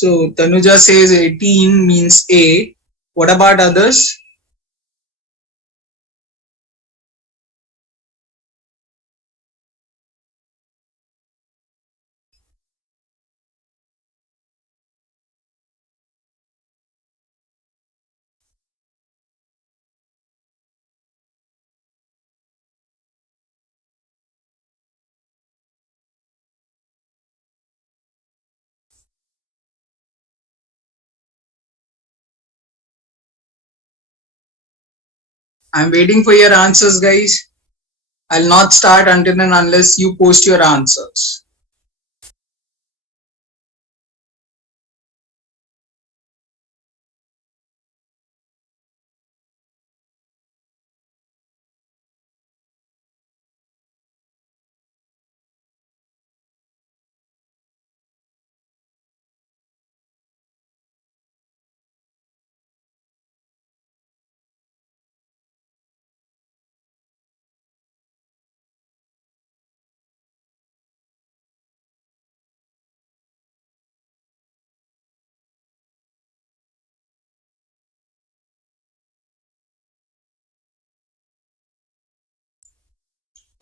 So Tanuja says 18 means A. What about others? I'm waiting for your answers, guys. I'll not start until and unless you post your answers.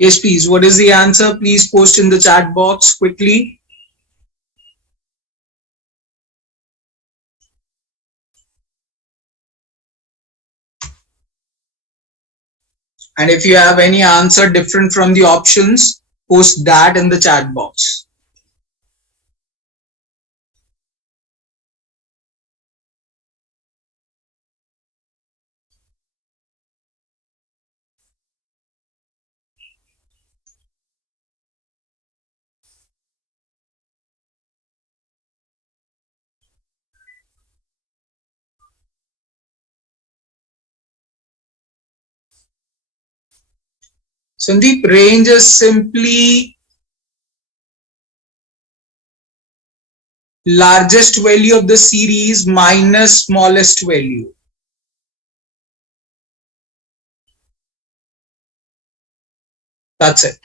Yes, please. What is the answer? Please post in the chat box quickly. And if you have any answer different from the options, post that in the chat box. Sandeep, range is simply largest value of the series minus smallest value. That's it.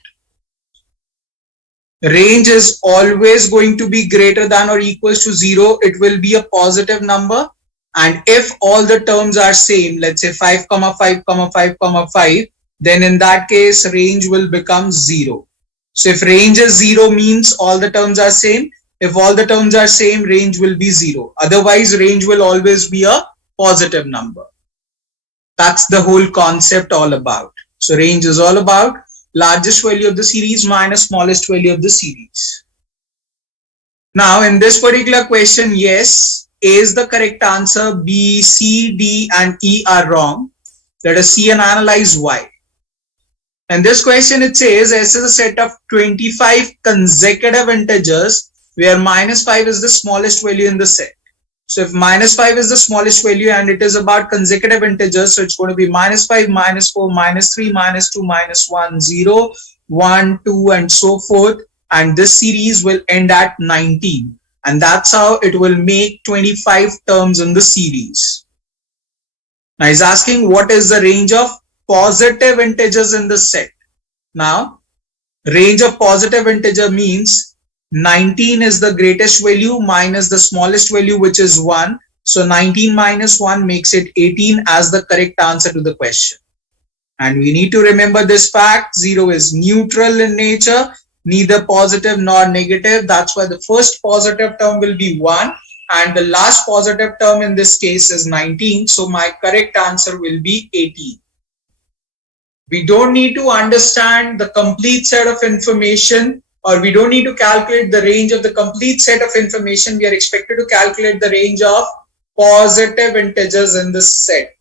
Range is always going to be greater than or equals to 0. It will be a positive number. And if all the terms are same, let's say 5, 5, 5, 5, then in that case, range will become 0. So if range is 0 means all the terms are same. If all the terms are same, range will be 0. Otherwise, range will always be a positive number. That's the whole concept all about. So range is all about largest value of the series minus smallest value of the series. Now in this particular question, yes, A is the correct answer. B, C, D and E are wrong. Let us see and analyze why. In this question it says S is a set of 25 consecutive integers where minus 5 is the smallest value in the set. So if minus 5 is the smallest value and it is about consecutive integers, so it's going to be minus 5, minus 4, minus 3, minus 2, minus 1, 0, 1, 2 and so forth. And this series will end at 19. And that's how it will make 25 terms in the series. Now he's asking what is the range of positive integers in the set. Now range of positive integer means 19 is the greatest value minus the smallest value, which is 1. So 19 minus 1 makes it 18 as the correct answer to the question. And we need to remember this fact, 0 is neutral in nature, neither positive nor negative. That's why the first positive term will be 1 and the last positive term in this case is 19. So my correct answer will be 18. We don't need to understand the complete set of information, or we don't need to calculate the range of the complete set of information. We are expected to calculate the range of positive integers in this set.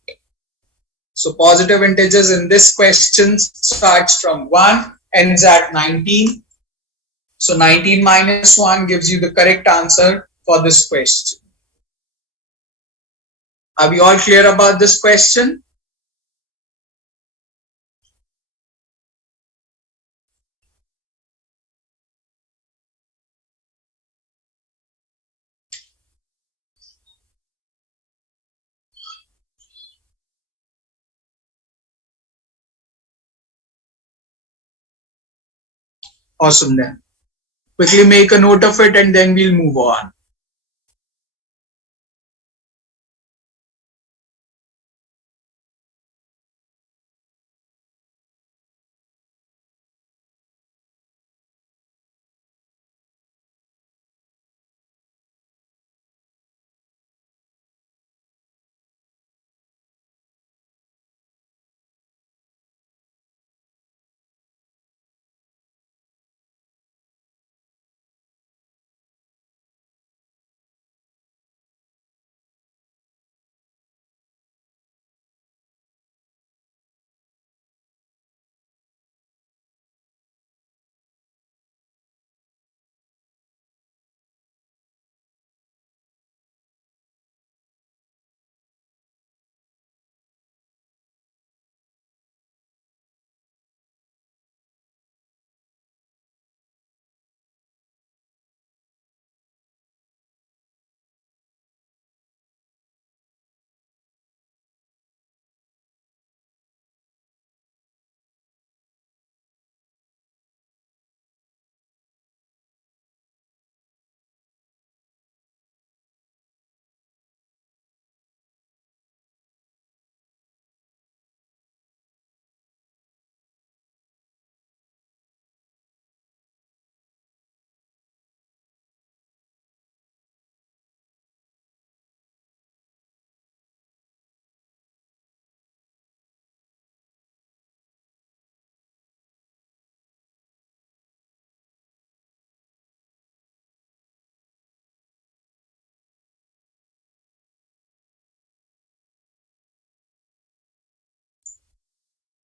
So positive integers in this question starts from 1, ends at 19. So 19 minus 1 gives you the correct answer for this question. Are we all clear about this question? Awesome then. Quickly make a note of it and then we'll move on.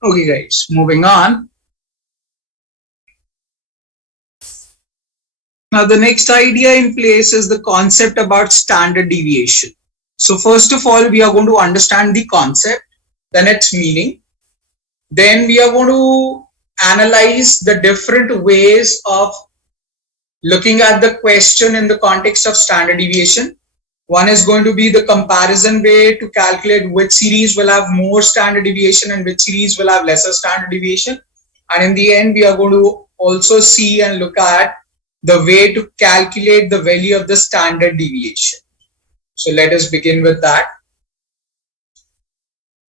Okay guys, moving on. Now the next idea in place is the concept about standard deviation. So first of all, we are going to understand the concept, then its meaning. Then we are going to analyze the different ways of looking at the question in the context of standard deviation. One is going to be the comparison way to calculate which series will have more standard deviation and which series will have lesser standard deviation. And in the end, we are going to also see and look at the way to calculate the value of the standard deviation. So let us begin with that.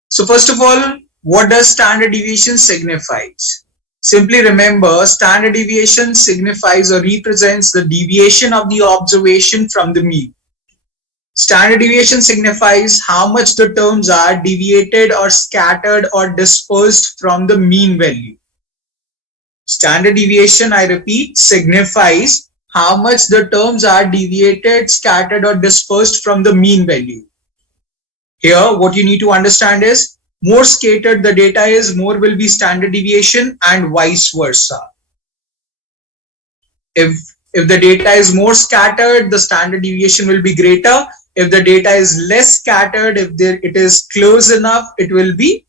So first of all, what does standard deviation signifies? Simply remember, standard deviation signifies or represents the deviation of the observation from the mean. Standard deviation signifies how much the terms are deviated or scattered or dispersed from the mean value. Standard deviation, I repeat, signifies how much the terms are deviated, scattered or dispersed from the mean value. Here, what you need to understand is more scattered the data is, more will be standard deviation and vice versa. If the data is more scattered, the standard deviation will be greater. If the data is less scattered, if it is close enough, it will be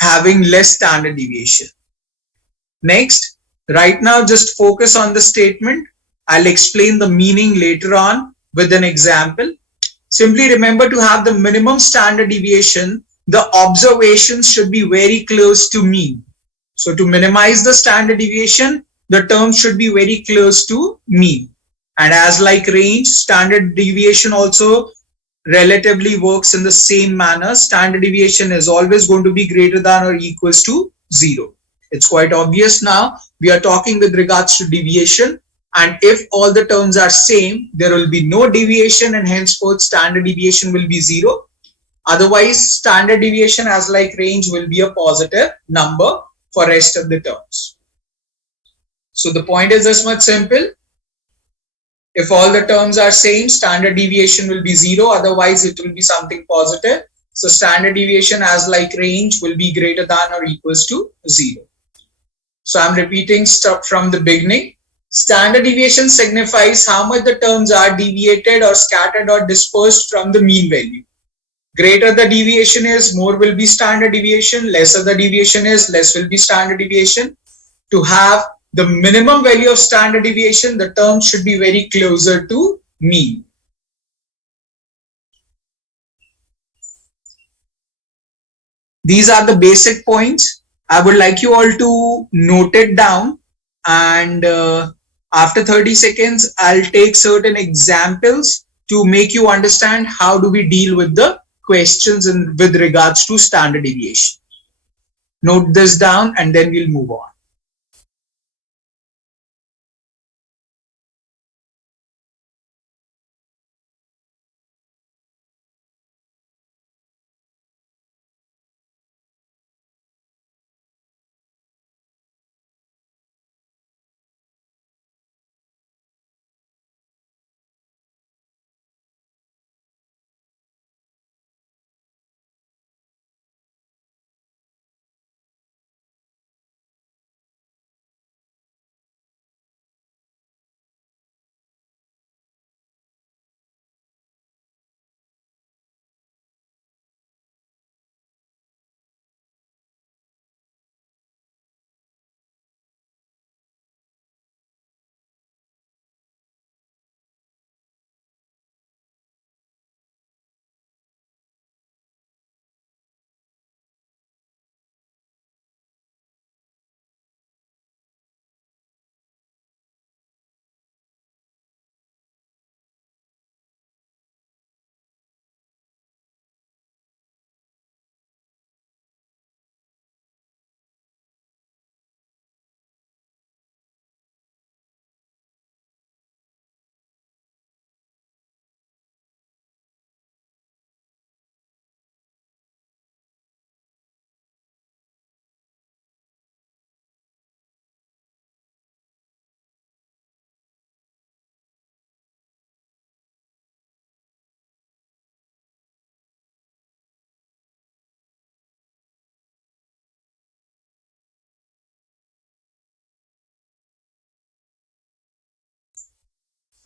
having less standard deviation. Next, right now just focus on the statement. I'll explain the meaning later on with an example. Simply remember, to have the minimum standard deviation, the observations should be very close to mean. So to minimize the standard deviation, the term should be very close to mean. And as like range, standard deviation also relatively works in the same manner. Standard deviation is always going to be greater than or equals to 0. It's quite obvious now. We are talking with regards to deviation, and if all the terms are same, there will be no deviation, and henceforth standard deviation will be 0. Otherwise, standard deviation as like range will be a positive number for rest of the terms. So the point is this much simple. If all the terms are same, standard deviation will be 0. Otherwise, it will be something positive. So standard deviation as like range will be greater than or equals to 0. So I'm repeating stuff from the beginning. Standard deviation signifies how much the terms are deviated or scattered or dispersed from the mean value. Greater the deviation is, more will be standard deviation. Lesser the deviation is, less will be standard deviation. To have the minimum value of standard deviation, the term should be very closer to mean. These are the basic points. I would like you all to note it down, and after 30 seconds, I'll take certain examples to make you understand how do we deal with the questions with regards to standard deviation. Note this down and then we'll move on.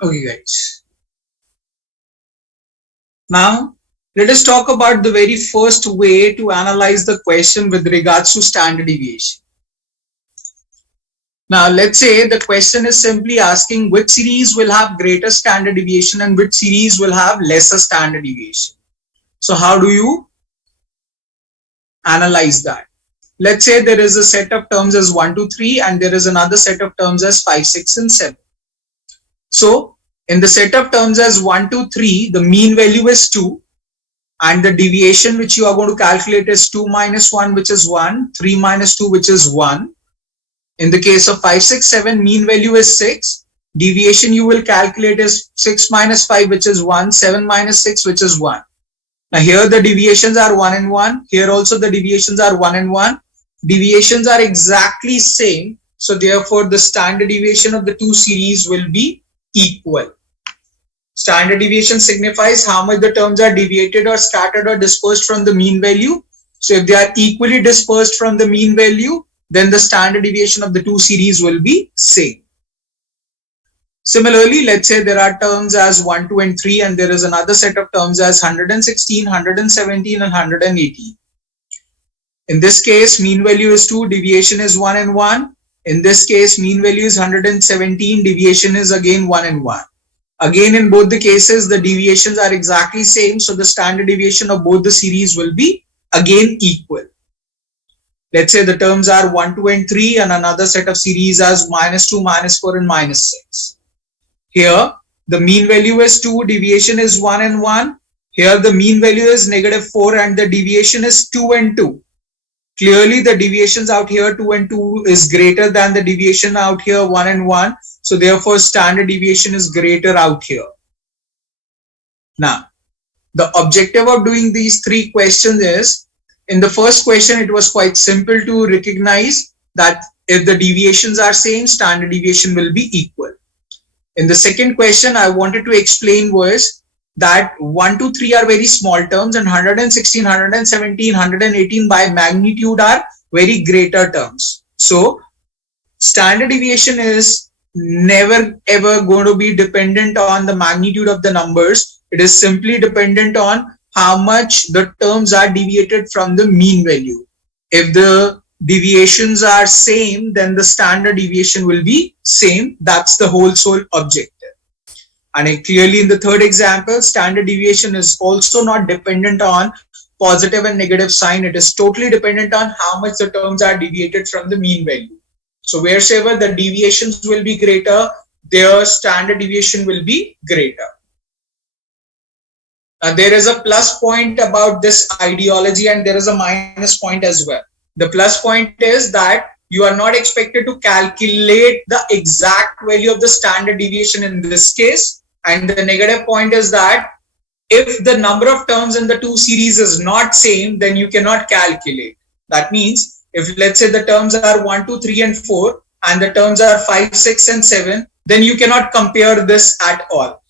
Okay, guys. Now, let us talk about the very first way to analyze the question with regards to standard deviation. Now, let's say the question is simply asking which series will have greater standard deviation and which series will have lesser standard deviation. So, how do you analyze that? Let's say there is a set of terms as 1, 2, 3 and there is another set of terms as 5, 6 and 7. So, in the set of terms as 1, 2, 3, the mean value is 2 and the deviation which you are going to calculate is 2 minus 1 which is 1, 3 minus 2 which is 1. In the case of 5, 6, 7, mean value is 6. Deviation you will calculate is 6 minus 5 which is 1, 7 minus 6 which is 1. Now here the deviations are 1 and 1. Here also the deviations are 1 and 1. Deviations are exactly same. So therefore the standard deviation of the two series will be equal. Standard deviation signifies how much the terms are deviated or scattered or dispersed from the mean value. So if they are equally dispersed from the mean value, then the standard deviation of the two series will be same. Similarly, let's say there are terms as 1, 2 and 3 and there is another set of terms as 116, 117 and 118. In this case, mean value is 2, deviation is 1 and 1. In this case, mean value is 117, deviation is again 1 and 1. Again, in both the cases, the deviations are exactly same. So the standard deviation of both the series will be again equal. Let's say the terms are 1, 2 and 3 and another set of series as minus 2, minus 4 and minus 6. Here, the mean value is 2, deviation is 1 and 1. Here, the mean value is negative 4 and the deviation is 2 and 2. Clearly, the deviations out here 2 and 2 is greater than the deviation out here 1 and 1. So therefore, standard deviation is greater out here. Now, the objective of doing these three questions is, in the first question, it was quite simple to recognize that if the deviations are same, standard deviation will be equal. In the second question, I wanted to explain was that 1, 2, 3 are very small terms and 116, 117, 118 by magnitude are very greater terms. So standard deviation is never ever going to be dependent on the magnitude of the numbers. It is simply dependent on how much the terms are deviated from the mean value. If the deviations are same, then the standard deviation will be same. That's the whole sole objective. And clearly in the third example, standard deviation is also not dependent on positive and negative sign. It is totally dependent on how much the terms are deviated from the mean value. So wherever the deviations will be greater, their standard deviation will be greater. There is a plus point about this ideology and there is a minus point as well. The plus point is that you are not expected to calculate the exact value of the standard deviation in this case. And the negative point is that if the number of terms in the two series is not same, then you cannot calculate. That means if let's say the terms are 1, 2, 3 and 4 and the terms are 5, 6 and 7, then you cannot compare this at all.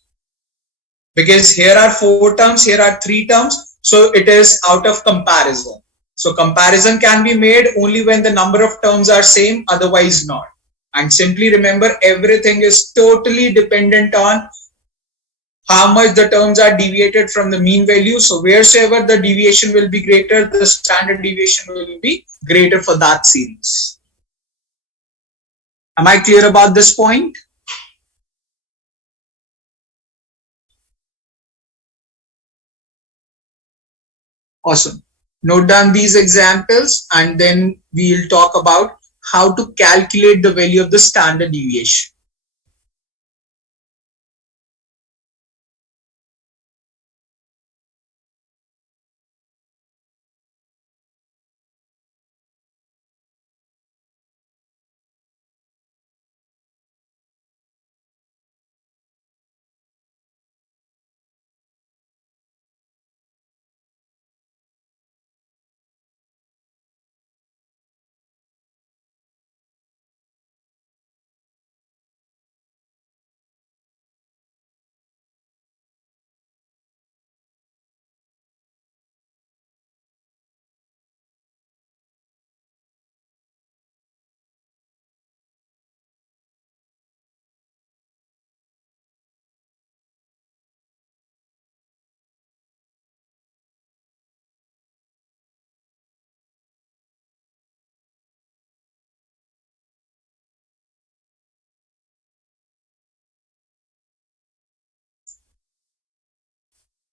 Because here are 4 terms, here are 3 terms. So it is out of comparison. So comparison can be made only when the number of terms are same, otherwise not. And simply remember, everything is totally dependent on how much the terms are deviated from the mean value. So wherever the deviation will be greater, the standard deviation will be greater for that series. Am I clear about this point? Awesome. Note down these examples and then we'll talk about how to calculate the value of the standard deviation.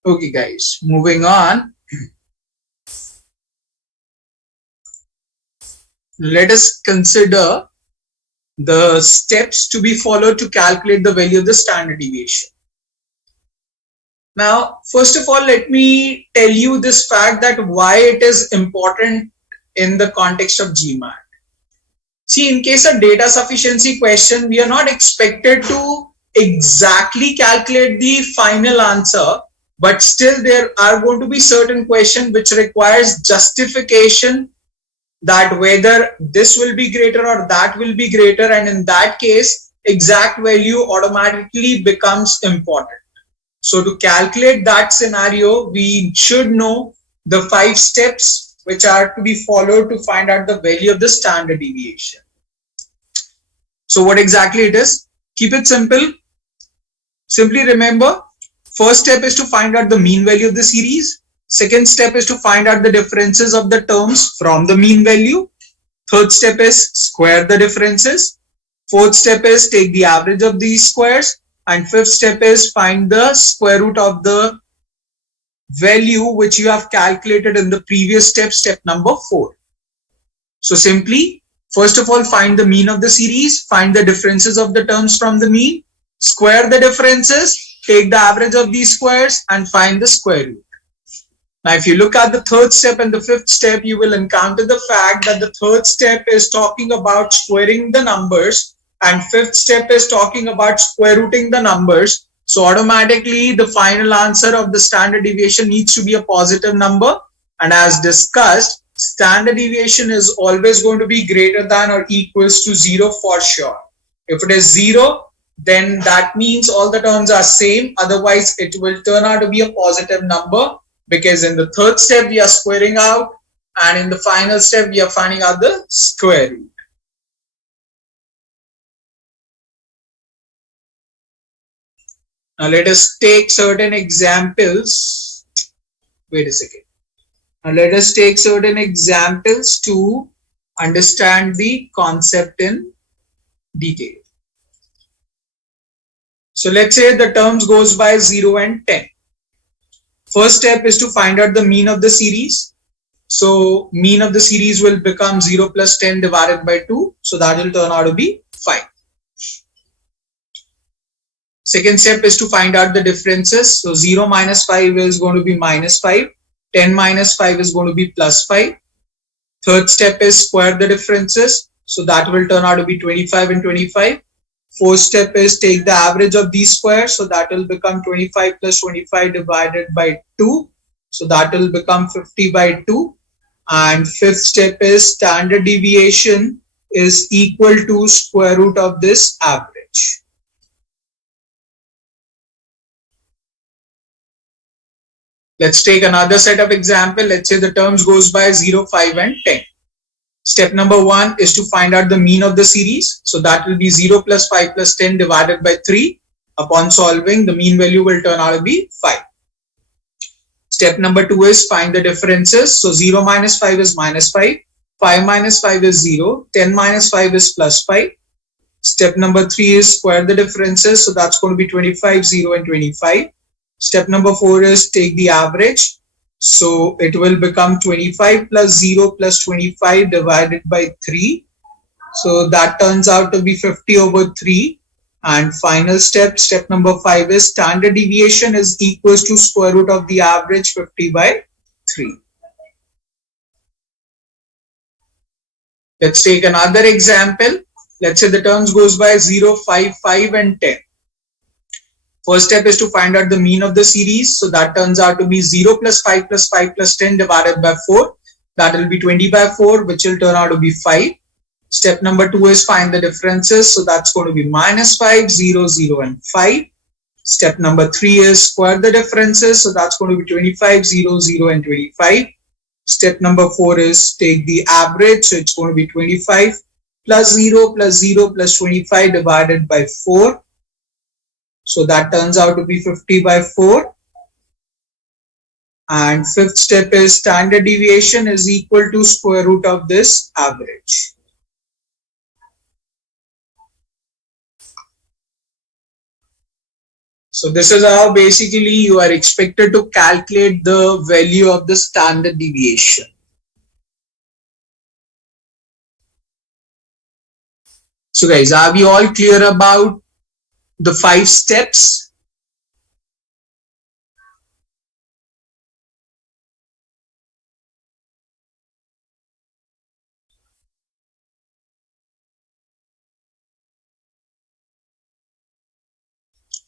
Okay guys, moving on. Let us consider the steps to be followed to calculate the value of the standard deviation. Now, first of all, let me tell you this fact that why it is important in the context of GMAT. See, in case of data sufficiency question, we are not expected to exactly calculate the final answer, but still there are going to be certain questions which requires justification that whether this will be greater or that will be greater, and in that case exact value automatically becomes important. So to calculate that scenario, we should know the 5 steps which are to be followed to find out the value of the standard deviation. So what exactly it is? Keep it simple. Simply remember, first step is to find out the mean value of the series. Second step is to find out the differences of the terms from the mean value. Third step is square the differences. Fourth step is take the average of these squares. And fifth step is find the square root of the value which you have calculated in the previous step, step number 4. So simply, first of all, find the mean of the series, find the differences of the terms from the mean, square the differences, take the average of these squares and find the square root. Now, if you look at the third step and the fifth step, you will encounter the fact that the third step is talking about squaring the numbers and fifth step is talking about square rooting the numbers. So automatically the final answer of the standard deviation needs to be a positive number. And as discussed, standard deviation is always going to be greater than or equals to 0 for sure. If it is 0, then that means all the terms are same. Otherwise, it will turn out to be a positive number, because in the third step we are squaring out and in the final step we are finding out the square root. Now let us take certain examples. Wait a second. Now let us take certain examples to understand the concept in detail. So let's say the terms goes by 0 and 10. First step is to find out the mean of the series. So mean of the series will become 0 plus 10 divided by 2. So that will turn out to be 5. Second step is to find out the differences. So 0 minus 5 is going to be minus 5. 10 minus 5 is going to be plus 5. Third step is square the differences. So that will turn out to be 25 and 25. Fourth step is take the average of these squares. So that will become 25 plus 25 divided by 2. So that will become 50 by 2. And fifth step is standard deviation is equal to square root of this average. Let's take another set of example. Let's say the terms goes by 0, 5 and 10. Step number 1 is to find out the mean of the series. So that will be 0 plus 5 plus 10 divided by 3. Upon solving, the mean value will turn out to be 5. Step number 2 is find the differences. So 0 minus 5 is minus 5. 5 minus 5 is 0. 10 minus 5 is plus 5. Step number 3 is square the differences. So that's going to be 25, 0 and 25. Step number 4 is take the average. So it will become 25 plus 0 plus 25 divided by 3. So that turns out to be 50 over 3. And final step, step number 5 is standard deviation is equals to square root of the average 50 by 3. Let's take another example. Let's say the terms goes by 0, 5, 5 and 10. First step is to find out the mean of the series. So that turns out to be 0 plus 5 plus 5 plus 10 divided by 4. That will be 20 by 4, which will turn out to be 5. Step number 2 is find the differences. So that's going to be minus 5, 0, 0 and 5. Step number 3 is square the differences. So that's going to be 25, 0, 0 and 25. Step number 4 is take the average. So it's going to be 25 plus 0 plus 0 plus 25 divided by 4. So that turns out to be 50 by 4. And fifth step is standard deviation is equal to square root of this average. So this is how basically you are expected to calculate the value of the standard deviation. So guys, are we all clear about the 5 steps?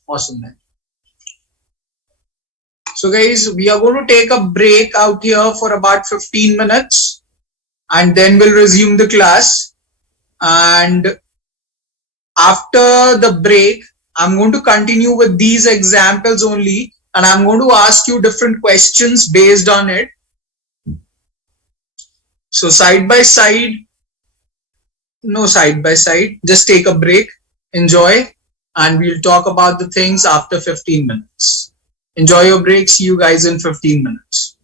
Awesome, man. So guys, we are going to take a break out here for about 15 minutes and then we'll resume the class. And after the break, I'm going to continue with these examples only and I'm going to ask you different questions based on it. So side by side, no side by side, just take a break, enjoy, and we'll talk about the things after 15 minutes. Enjoy your break. See you guys in 15 minutes.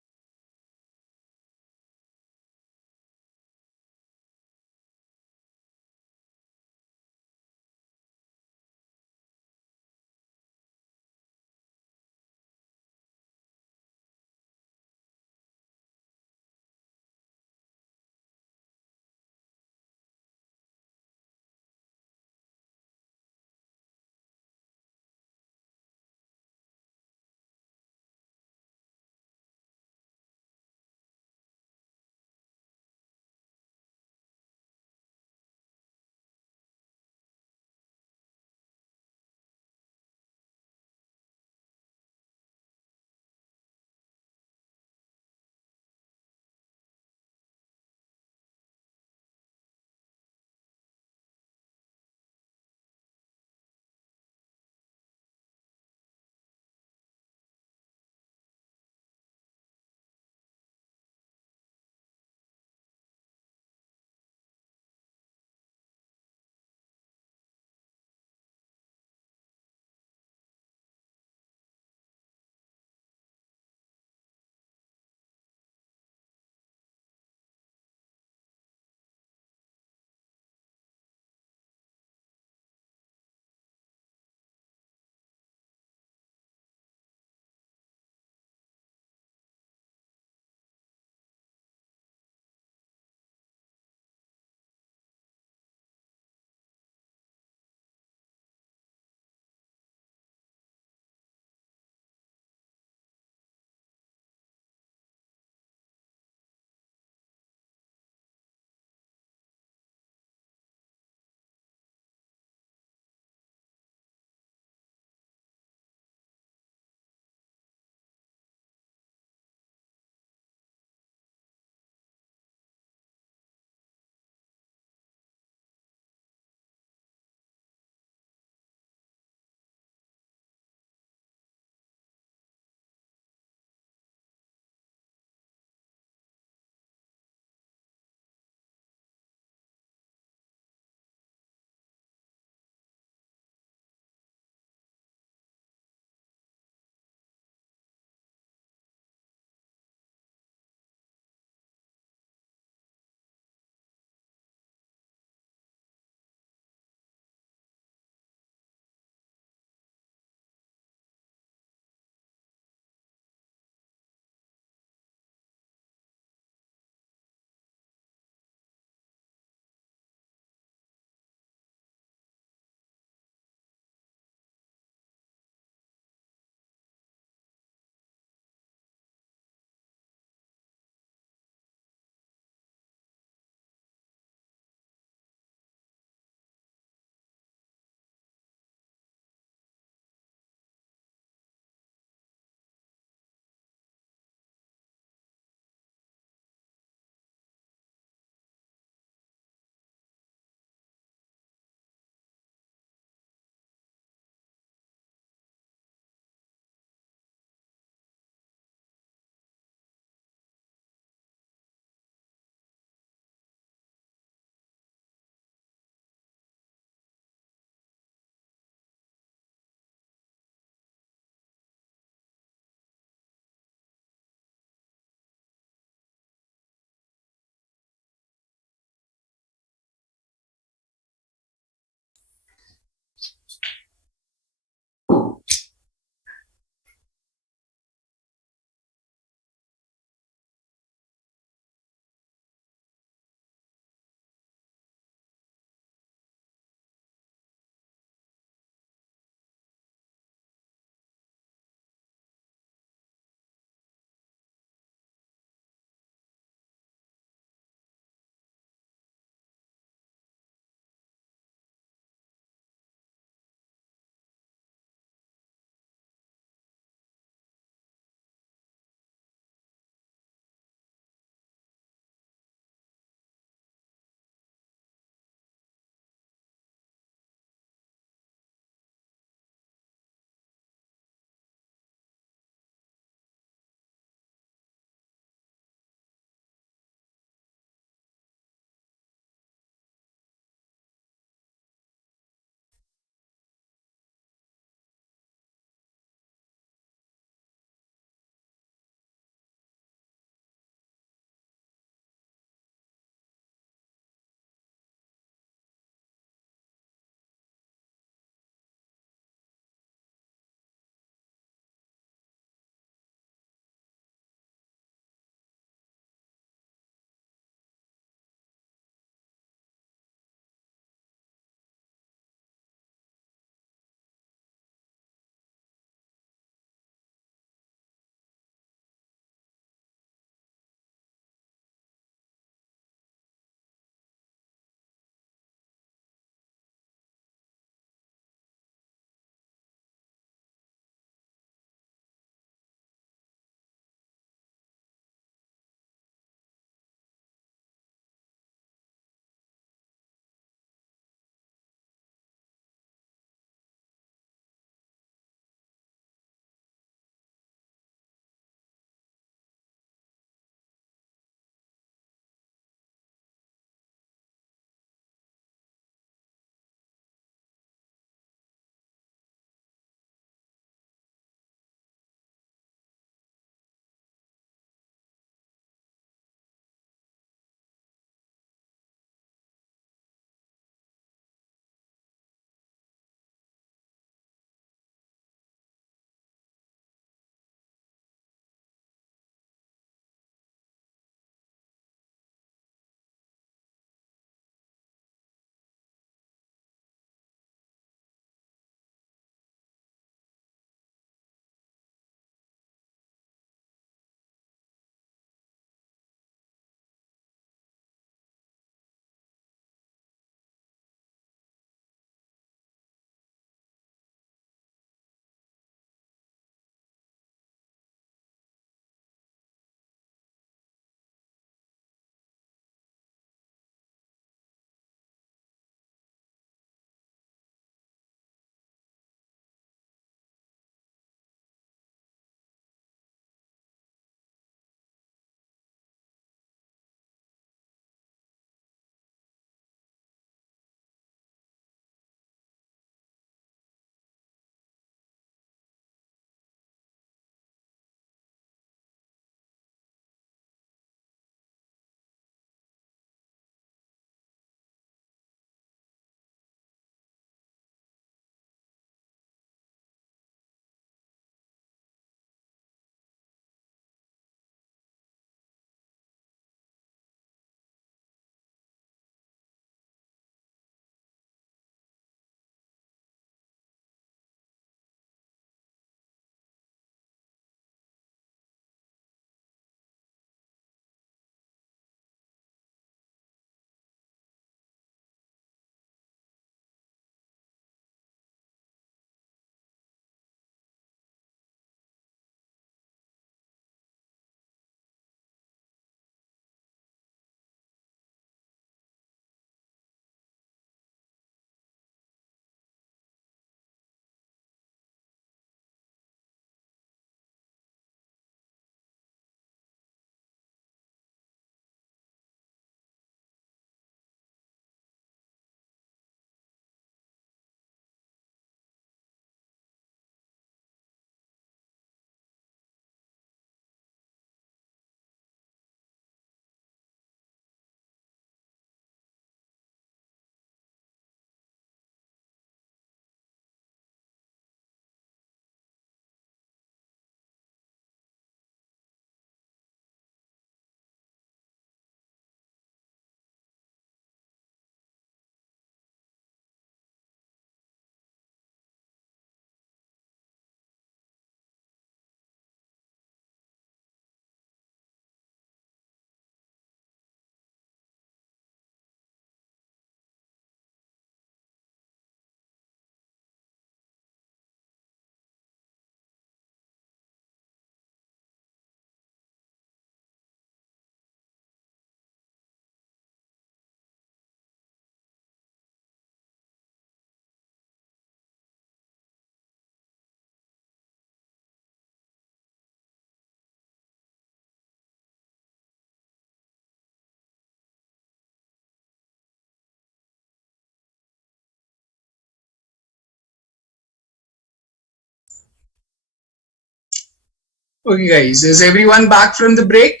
Okay guys, is everyone back from the break?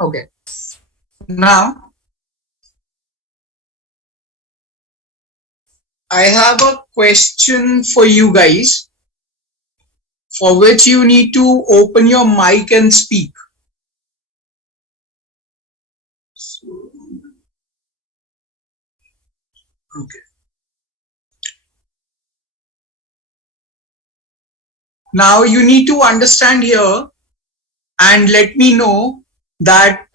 Okay. Now, I have a question for you guys, for which you need to open your mic and speak. Okay. Now you need to understand here and let me know that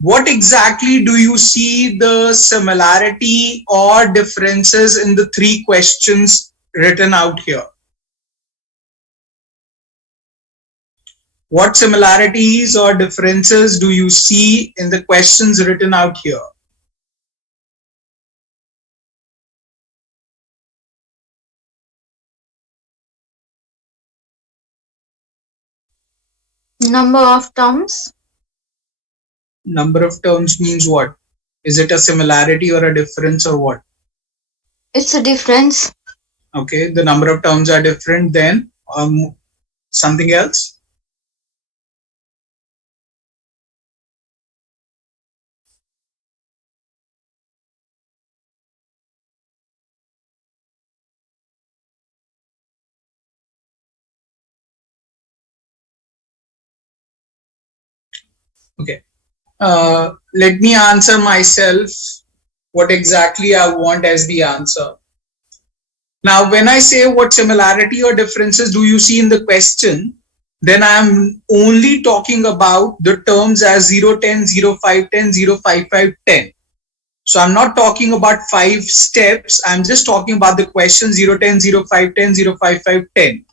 what exactly do you see the similarity or differences in the three questions written out here? What similarities or differences do you see in the questions written out here? Number of terms. Number of terms means what? Is it a similarity or a difference or what? It's a difference. Okay, the number of terms are different. Then something else? Okay. Let me answer myself what exactly I want as the answer. Now, when I say what similarity or differences do you see in the question, then I'm only talking about the terms as 0, 10, 0, 5, 10, 0, 5, 5, 10. So I'm not talking about 5 steps. I'm just talking about the question 0, 10, 0, 5, 10, 0, 5, 5, 10.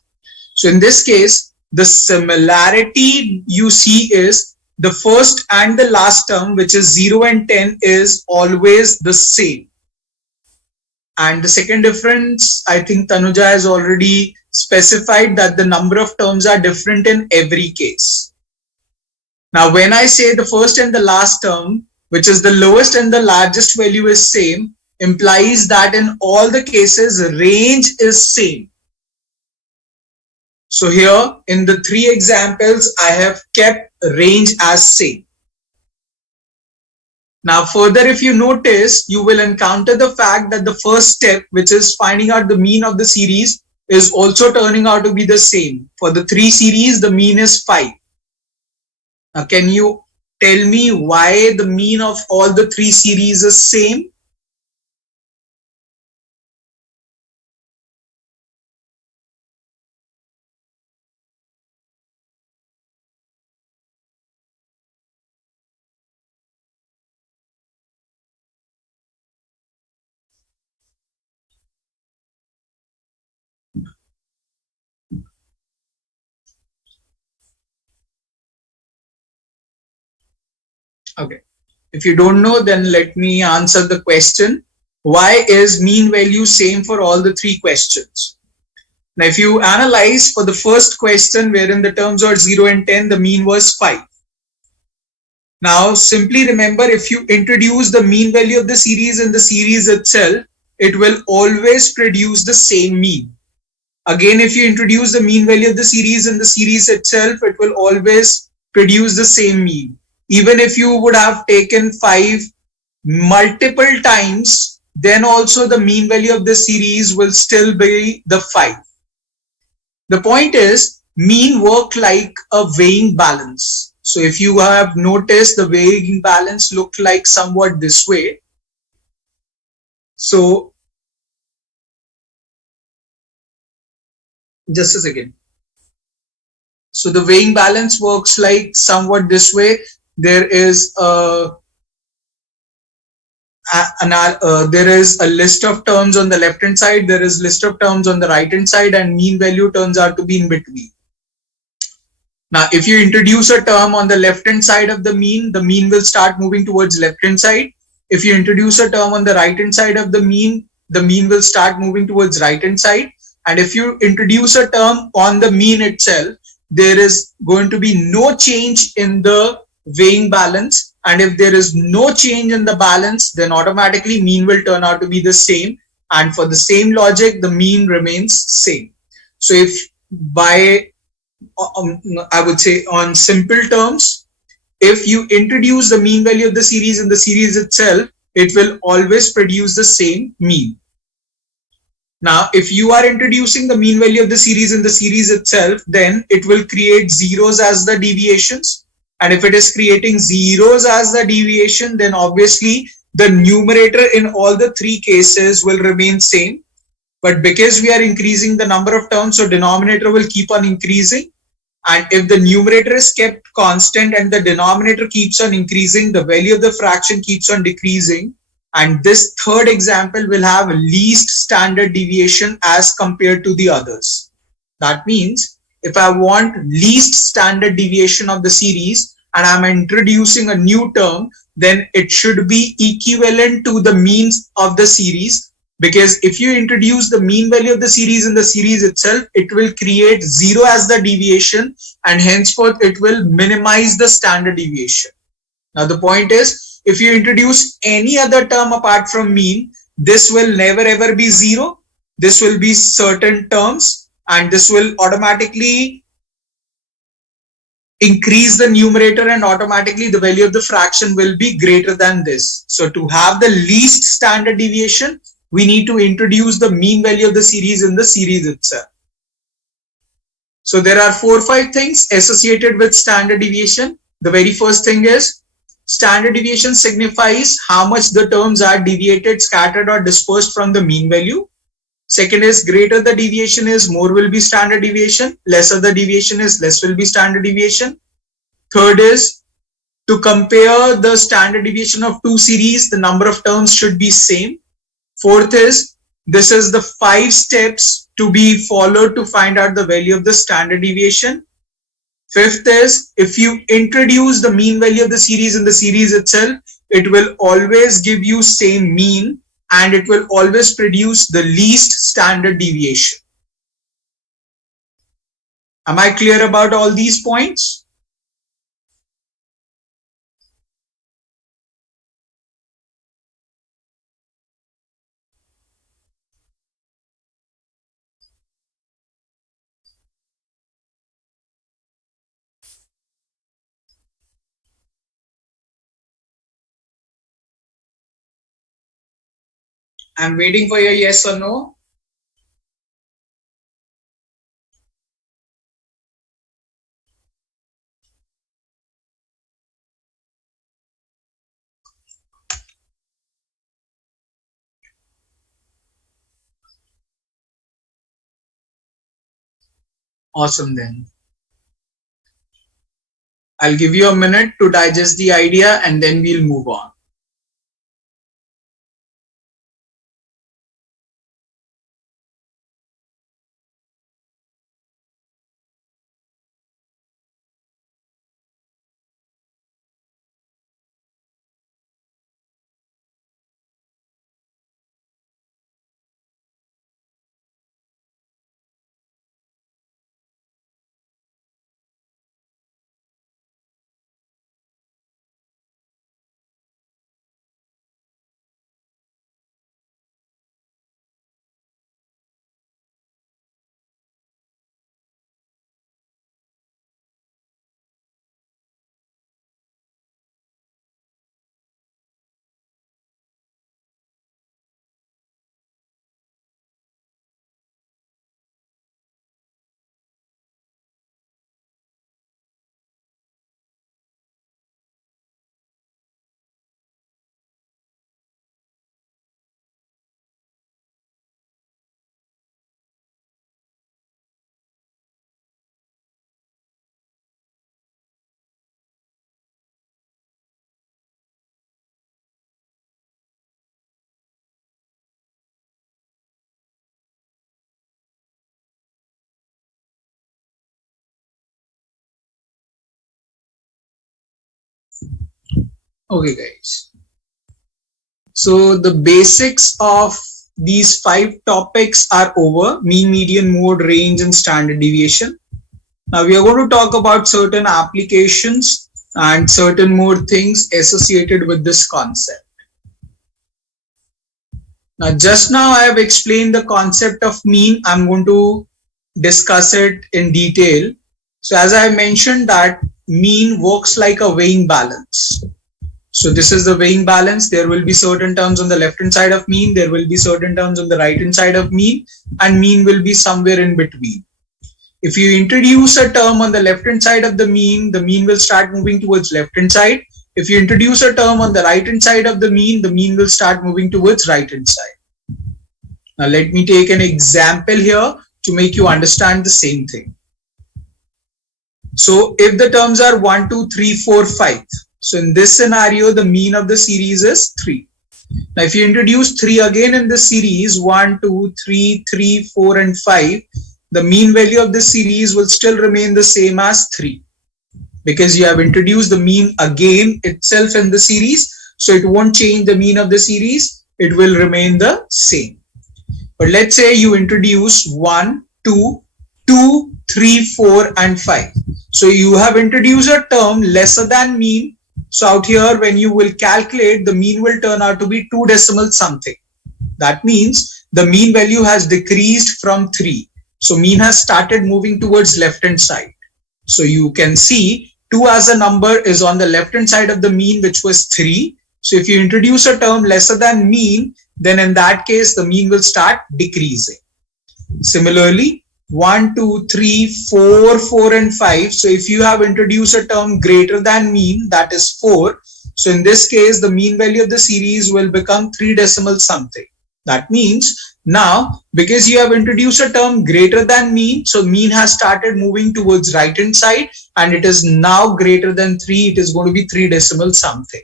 So in this case, the similarity you see is the first and the last term, which is 0 and 10, is always the same. And the second difference, I think Tanuja has already specified that the number of terms are different in every case. Now, when I say the first and the last term, which is the lowest and the largest value is same, implies that in all the cases, range is same. So here in the three examples, I have kept range as same. Now further, if you notice, you will encounter the fact that the first step, which is finding out the mean of the series, is also turning out to be the same. For the three series, the mean is 5. Now can you tell me why the mean of all the three series is same? Okay. If you don't know, then let me answer the question. Why is mean value same for all the three questions? Now, if you analyze for the first question, wherein the terms are 0 and 10, the mean was 5. Now, simply remember, if you introduce the mean value of the series in the series itself, it will always produce the same mean. Again, if you introduce the mean value of the series in the series itself, it will always produce the same mean. Even if you would have taken 5 multiple times, then also the mean value of the series will still be the 5. The point is, mean work like a weighing balance. So if you have noticed, the weighing balance looked like somewhat this way. So just a second. So the weighing balance works like somewhat this way. There is a there is a list of terms on the left hand side, there is list of terms on the right hand side, and mean value turns out to be in between. Now, if you introduce a term on the left hand side of the mean will start moving towards left hand side. If you introduce a term on the right hand side of the mean will start moving towards right hand side. And if you introduce a term on the mean itself, there is going to be no change in the weighing balance. And if there is no change in the balance, then automatically mean will turn out to be the same. And for the same logic, the mean remains same. So if by I would say on simple terms, if you introduce the mean value of the series in the series itself, it will always produce the same mean. Now, if you are introducing the mean value of the series in the series itself, then it will create zeros as the deviations. And if it is creating zeros as the deviation, then obviously the numerator in all the three cases will remain same. But because we are increasing the number of terms, so denominator will keep on increasing. And if the numerator is kept constant and the denominator keeps on increasing, the value of the fraction keeps on decreasing. And this third example will have least standard deviation as compared to the others. That means if I want least standard deviation of the series and I'm introducing a new term, then it should be equivalent to the means of the series. Because if you introduce the mean value of the series in the series itself, it will create zero as the deviation, and henceforth it will minimize the standard deviation. Now the point is, if you introduce any other term apart from mean, this will never ever be zero. This will be certain terms, and this will automatically increase the numerator, and automatically the value of the fraction will be greater than this. So to have the least standard deviation, we need to introduce the mean value of the series in the series itself. So there are 4 or 5 things associated with standard deviation. The very first thing is standard deviation signifies how much the terms are deviated, scattered, or dispersed from the mean value. Second is greater the deviation is, more will be standard deviation. Lesser the deviation is, less will be standard deviation. Third is to compare the standard deviation of two series, the number of terms should be same. Fourth is, this is the 5 steps to be followed to find out the value of the standard deviation. Fifth is, if you introduce the mean value of the series in the series itself, it will always give you same mean, and it will always produce the least standard deviation. Am I clear about all these points? I'm waiting for your yes or no. Awesome then. I'll give you a minute to digest the idea and then we'll move on. Okay, guys. So the basics of these 5 topics are over: mean, median, mode, range, and standard deviation. Now we are going to talk about certain applications and certain more things associated with this concept. Now, just now I have explained the concept of mean. I'm going to discuss it in detail. So as I mentioned that mean works like a weighing balance. So this is the weighing balance. There will be certain terms on the left hand side of mean. There will be certain terms on the right hand side of mean, and mean will be somewhere in between. If you introduce a term on the left hand side of the mean will start moving towards left hand side. If you introduce a term on the right hand side of the mean will start moving towards right hand side. Now let me take an example here to make you understand the same thing. So if the terms are 1, 2, 3, 4, 5. So in this scenario, the mean of the series is 3. Now if you introduce 3 again in the series, 1, 2, 3, 3, 4, and 5, the mean value of the series will still remain the same as 3. Because you have introduced the mean again itself in the series. So it won't change the mean of the series. It will remain the same. But let's say you introduce 1, 2, 2, 3, 4, and 5. So you have introduced a term lesser than mean. So out here, when you will calculate, the mean will turn out to be 2 decimal something. That means the mean value has decreased from 3. So mean has started moving towards left hand side. So you can see 2 as a number is on the left hand side of the mean, which was 3. So if you introduce a term lesser than mean, then in that case, the mean will start decreasing. Similarly, 1, 2, 3, 4, 4, and 5. So if you have introduced a term greater than mean, that is 4. So in this case, the mean value of the series will become 3 decimal something. That means now, because you have introduced a term greater than mean, so mean has started moving towards right hand side, and it is now greater than 3. It is going to be 3 decimal something.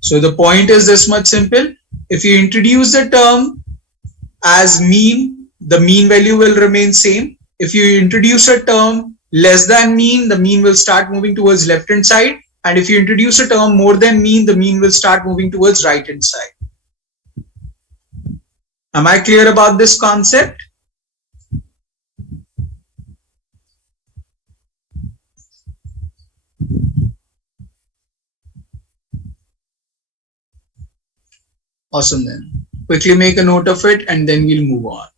So the point is this much simple. If you introduce the term as mean, the mean value will remain same. If you introduce a term less than mean, the mean will start moving towards left hand side. And if you introduce a term more than mean, the mean will start moving towards right hand side. Am I clear about this concept? Awesome then. Quickly make a note of it and then we'll move on.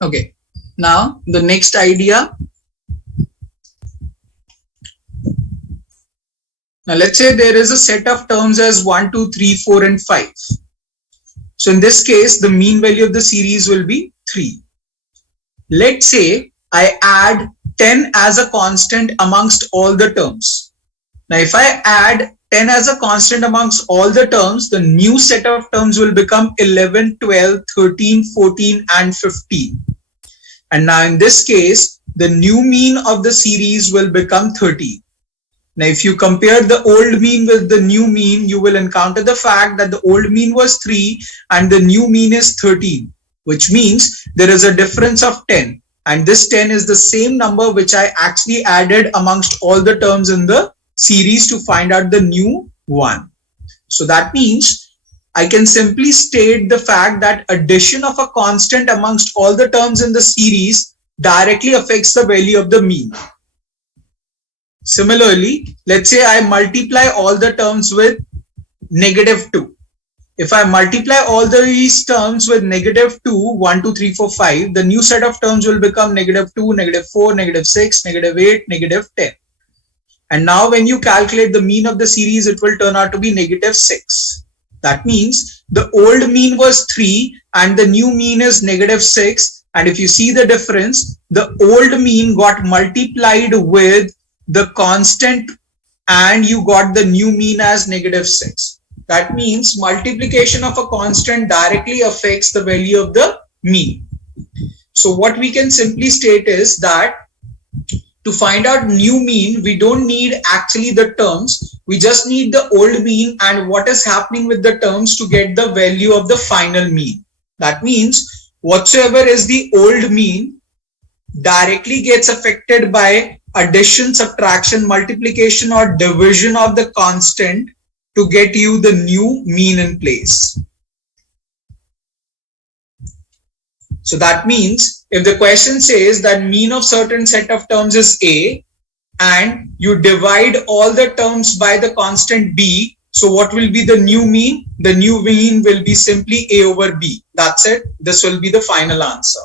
Okay, now the next idea. Now let's say there is a set of terms as 1, 2, 3, 4, and 5. So in this case, the mean value of the series will be 3. Let's say I add 10 as a constant amongst all the terms. Now if I add 10 as a constant amongst all the terms, the new set of terms will become 11, 12, 13, 14, and 15. And now in this case, the new mean of the series will become 13. Now if you compare the old mean with the new mean, you will encounter the fact that the old mean was 3 and the new mean is 13, which means there is a difference of 10. And this 10 is the same number which I actually added amongst all the terms in the series to find out the new one. So that means I can simply state the fact that addition of a constant amongst all the terms in the series directly affects the value of the mean. Similarly, let's say I multiply all the terms with -2. If I multiply all these terms with -2, 1, 2, 3, 4, 5, the new set of terms will become -2, -4, -6, -8, -10. And now when you calculate the mean of the series, it will turn out to be -6. That means the old mean was 3 and the new mean is -6. And if you see the difference, the old mean got multiplied with the constant and you got the new mean as -6. That means multiplication of a constant directly affects the value of the mean. So what we can simply state is that to find out new mean, we don't need actually the terms. We just need the old mean and what is happening with the terms to get the value of the final mean. That means whatsoever is the old mean directly gets affected by addition, subtraction, multiplication or division of the constant to get you the new mean in place. So that means if the question says that mean of certain set of terms is A and you divide all the terms by the constant B, so what will be the new mean? The new mean will be simply A over B. That's it. This will be the final answer.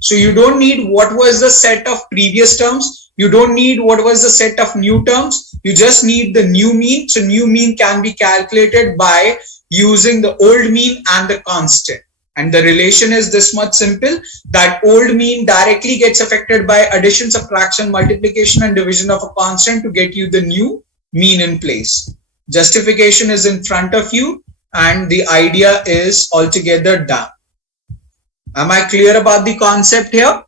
So you don't need what was the set of previous terms. You don't need what was the set of new terms. You just need the new mean. So new mean can be calculated by using the old mean and the constant. And the relation is this much simple, that old mean directly gets affected by addition, subtraction, multiplication and division of a constant to get you the new mean in place. Justification is in front of you and the idea is altogether done. Am I clear about the concept here?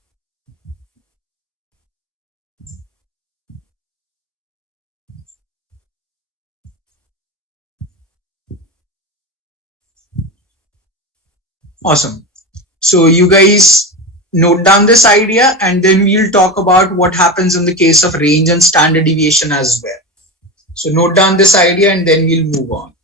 Awesome. So you guys note down this idea and then we'll talk about what happens in the case of range and standard deviation as well. So note down this idea and then we'll move on.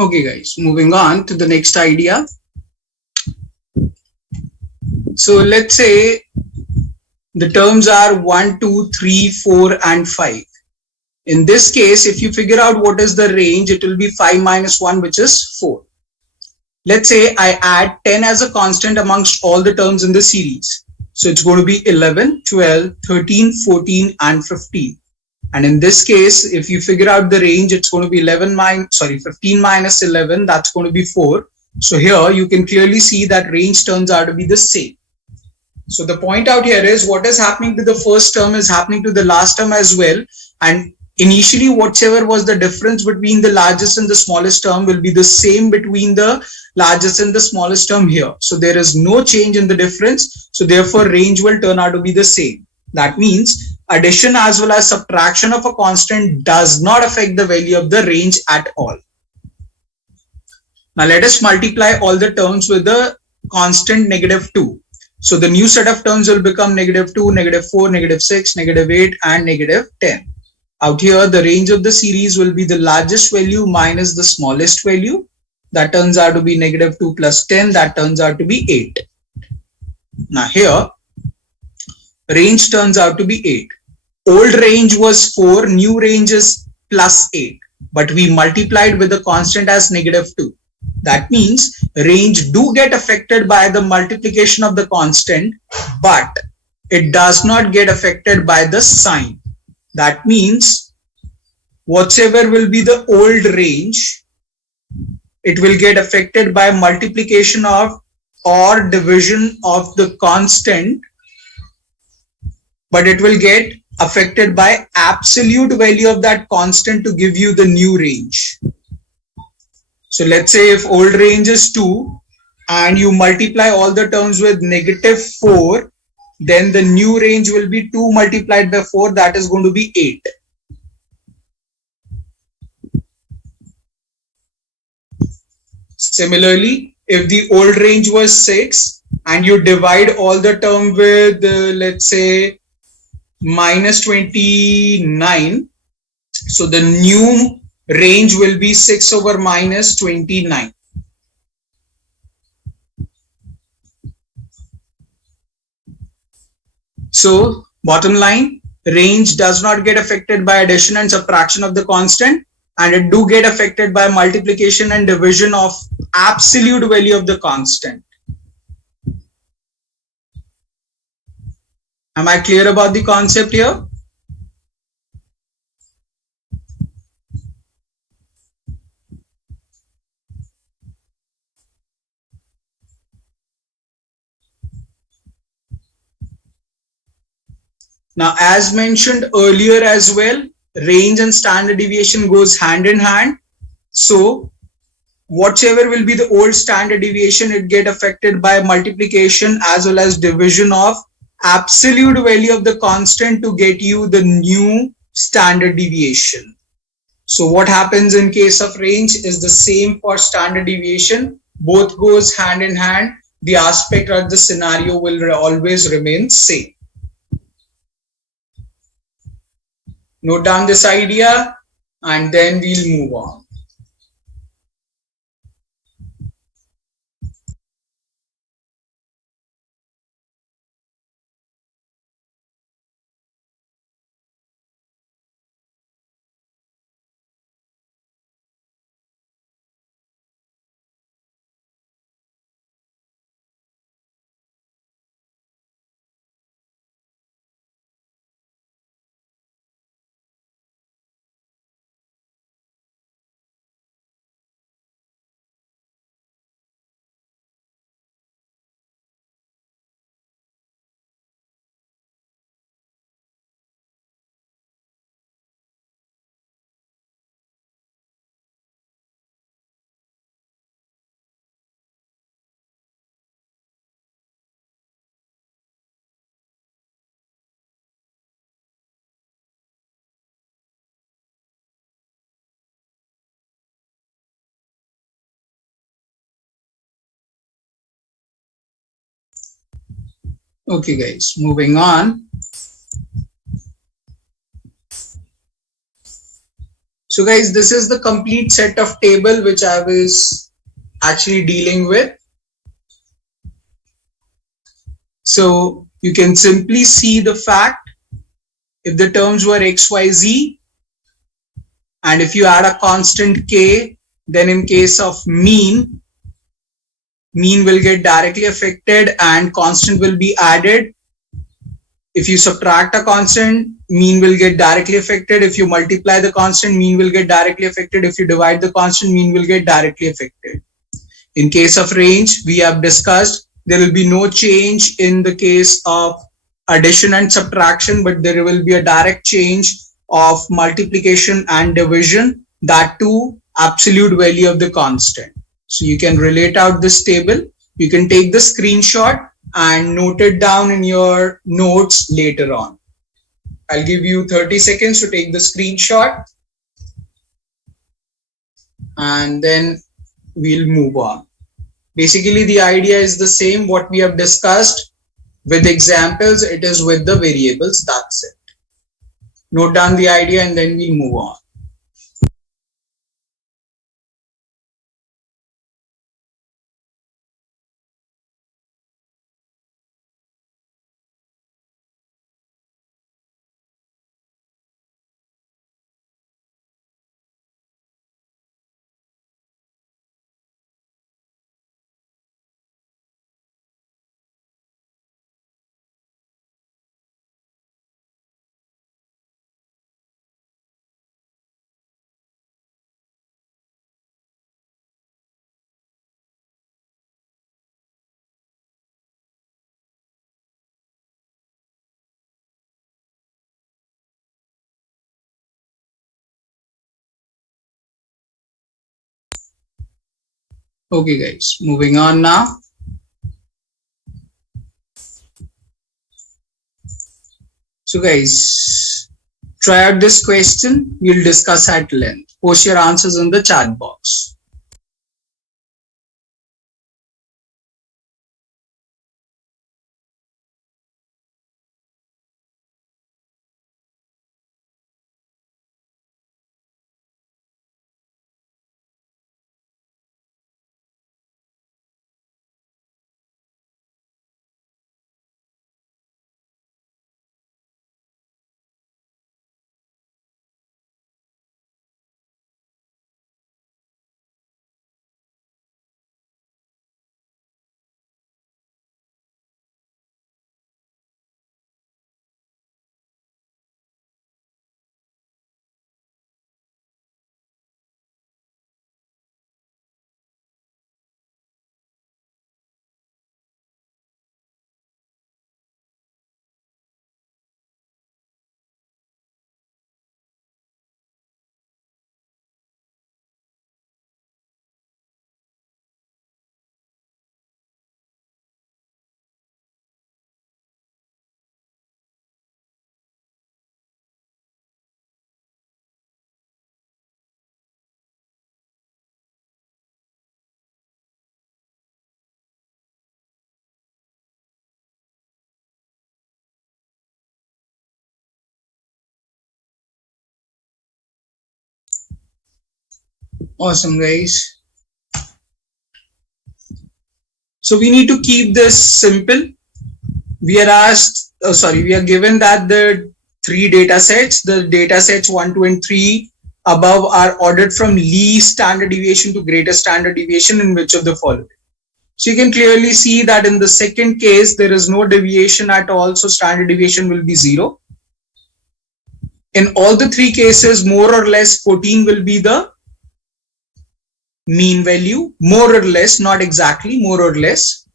Okay guys, moving on to the next idea. So let's say the terms are 1, 2, 3, 4 and 5. In this case, if you figure out what is the range, it will be 5 minus 1, which is 4. Let's say I add 10 as a constant amongst all the terms in the series. So it's going to be 11, 12, 13, 14 and 15. And in this case, if you figure out the range, it's going to be 15 minus 11, that's going to be 4. So here you can clearly see that range turns out to be the same. So the point out here is what is happening to the first term is happening to the last term as well. And initially, whatever was the difference between the largest and the smallest term will be the same between the largest and the smallest term here. So there is no change in the difference. So therefore, range will turn out to be the same. That means addition as well as subtraction of a constant does not affect the value of the range at all. Now let us multiply all the terms with the constant -2. So the new set of terms will become -2, -4, -6, -8 and -10. Out here, the range of the series will be the largest value minus the smallest value. That turns out to be -2 plus 10. That turns out to be 8. Now here, range turns out to be 8. Old range was 4. New range is plus 8. But we multiplied with the constant as -2. That means range do get affected by the multiplication of the constant, but it does not get affected by the sign. That means whatever will be the old range, it will get affected by multiplication of or division of the constant, but it will get affected by absolute value of that constant to give you the new range. So let's say if old range is 2 and you multiply all the terms with -4, then the new range will be 2 multiplied by 4, that is going to be 8. Similarly, if the old range was 6 and you divide all the term with let's say -29, so the new range will be 6 over -29. So bottom line, range does not get affected by addition and subtraction of the constant, and it do get affected by multiplication and division of absolute value of the constant. Am I clear about the concept here? Now, as mentioned earlier as well, range and standard deviation goes hand in hand. So whatever will be the old standard deviation, it get affected by multiplication as well as division of absolute value of the constant to get you the new standard deviation. So what happens in case of range is the same for standard deviation. Both goes hand in hand. The aspect of the scenario will always remain same. Note down this idea and then we'll move on. Okay guys, moving on. So So guys, this is the complete set of table which I was actually dealing with. So you can simply see the fact if the terms were XYZ and if you add a constant K, then in case of mean will get directly affected and constant will be added. If you subtract a constant, mean will get directly affected. If you multiply the constant, mean will get directly affected. If you divide the constant, mean will get directly affected. In case of range, we have discussed there will be no change in the case of addition and subtraction, but there will be a direct change of multiplication and division, that too absolute value of the constant. So you can relate out this table. You can take the screenshot and note it down in your notes later on. I'll give you 30 seconds to take the screenshot and then we'll move on. Basically, the idea is the same what we have discussed with examples. It is with the variables. That's it. Note down the idea and then we'll move on. Okay guys, moving on now. So guys, try out this question. We'll discuss at length. Post your answers in the chat box. Awesome guys. So we need to keep this simple. We are asked, we are given that the three data sets, the data sets 1, 2 and 3 above are ordered from least standard deviation to greatest standard deviation in which of the following. So you can clearly see that in the second case, there is no deviation at all. So standard deviation will be 0. In all the three cases, more or less 14 will be the mean value, more or less, not exactly, more or less.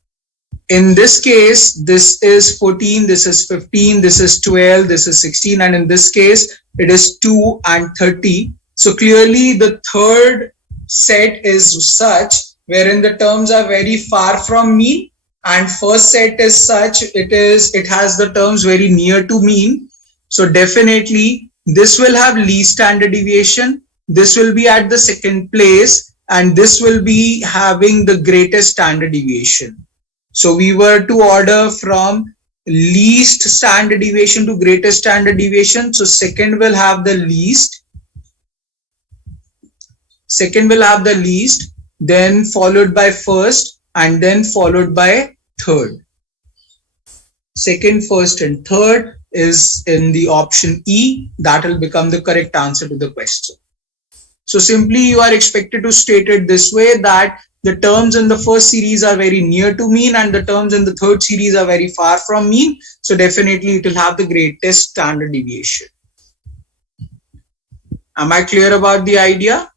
In this case, this is 14, this is 15, this is 12, this is 16, and in this case, it is 2 and 30. So clearly the third set is such wherein the terms are very far from mean, and first set is such it has the terms very near to mean. So definitely this will have least standard deviation, this will be at the second place, and this will be having the greatest standard deviation. So we were to order from least standard deviation to greatest standard deviation. So second will have the least, second will have the least, then followed by first, and then followed by third. Second, first, and third is in the option E. That will become the correct answer to the question. So simply you are expected to state it this way, that the terms in the first series are very near to mean and the terms in the third series are very far from mean. So definitely it will have the greatest standard deviation. Am I clear about the idea?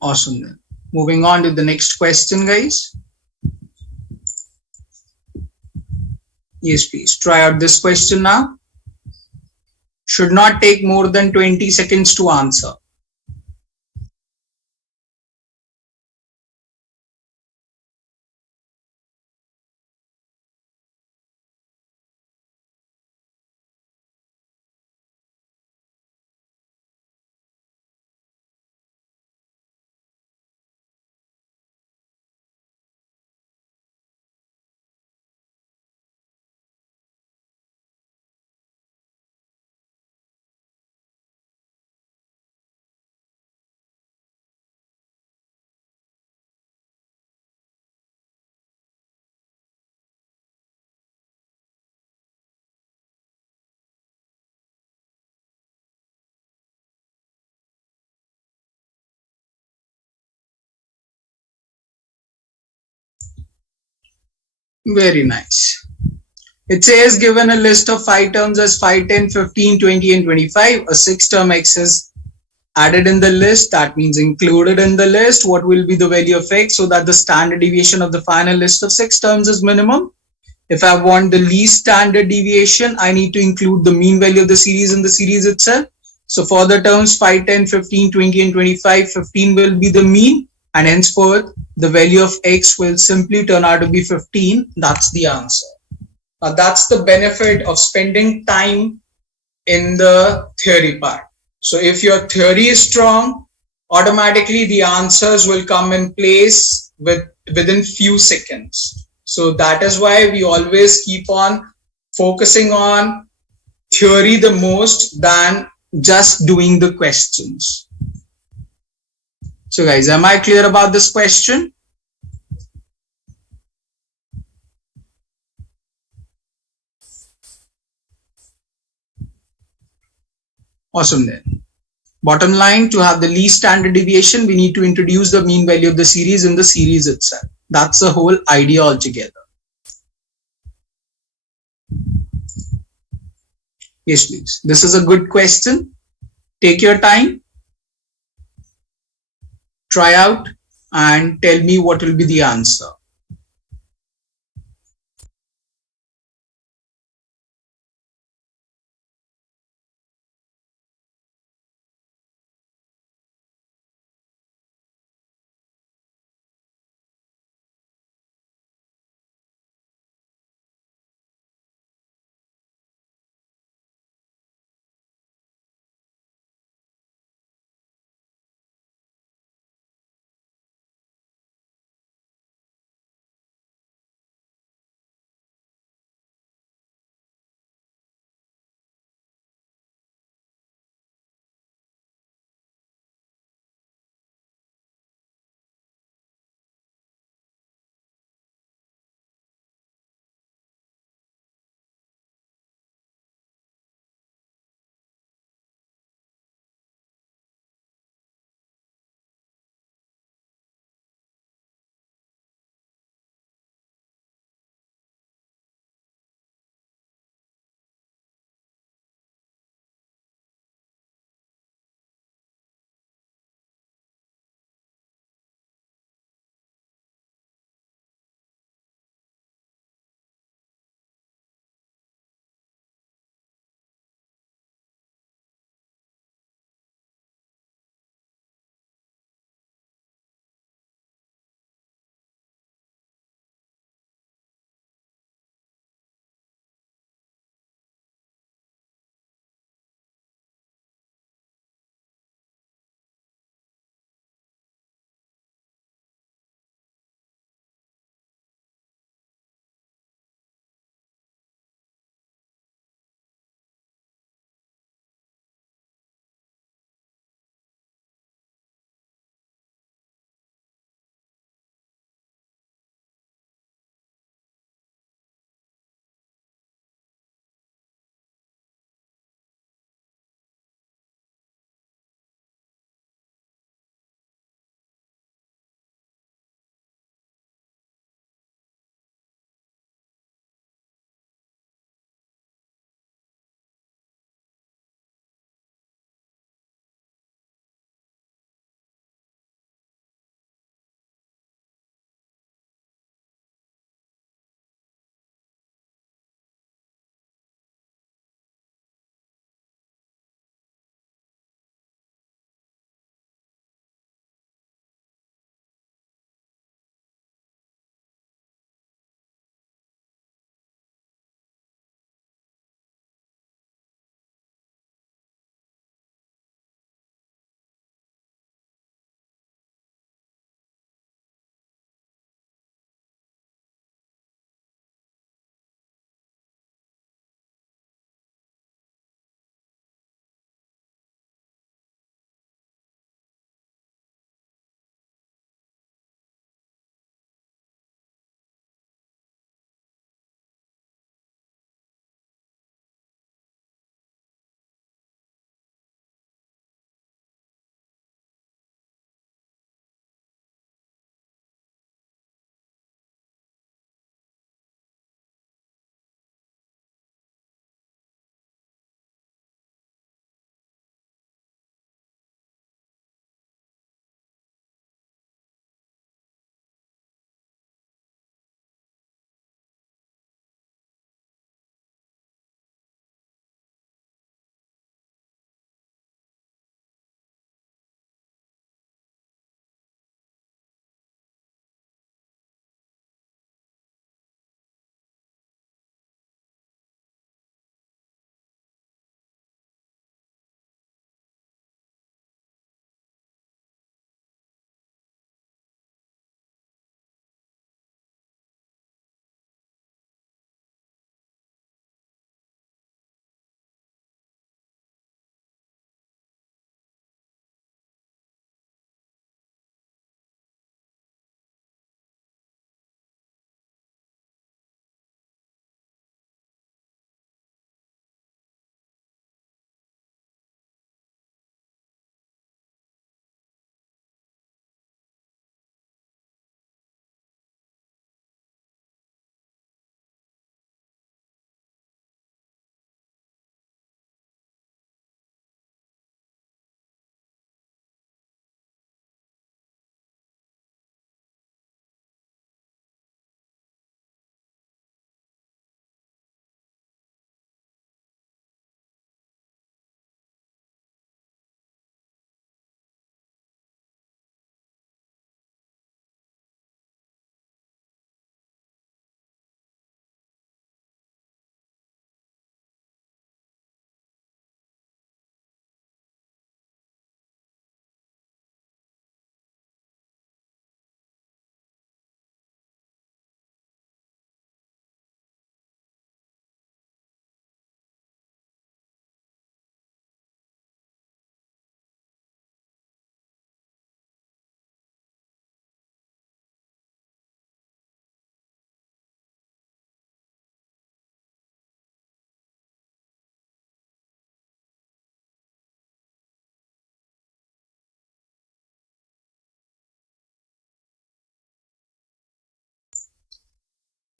Awesome then. Moving on to the next question, guys. Yes, please try out this question now. Should not take more than 20 seconds to answer. Very nice. It says given a list of 5 terms as 5, 10, 15, 20 and 25, a 6 term x is added in the list. That means included in the list. What will be the value of x so that the standard deviation of the final list of 6 terms is minimum? If I want the least standard deviation, I need to include the mean value of the series in the series itself. So for the terms 5, 10, 15, 20 and 25, 15 will be the mean, and henceforth the value of x will simply turn out to be 15. That's the answer. Now that's the benefit of spending time in the theory part. So if your theory is strong, automatically the answers will come in place within few seconds. So that is why we always keep on focusing on theory the most than just doing the questions. So guys, am I clear about this question? Awesome then. Bottom line, to have the least standard deviation, we need to introduce the mean value of the series in the series itself. That's the whole idea altogether. Yes, please. This is a good question. Take your time, try out, and tell me what will be the answer.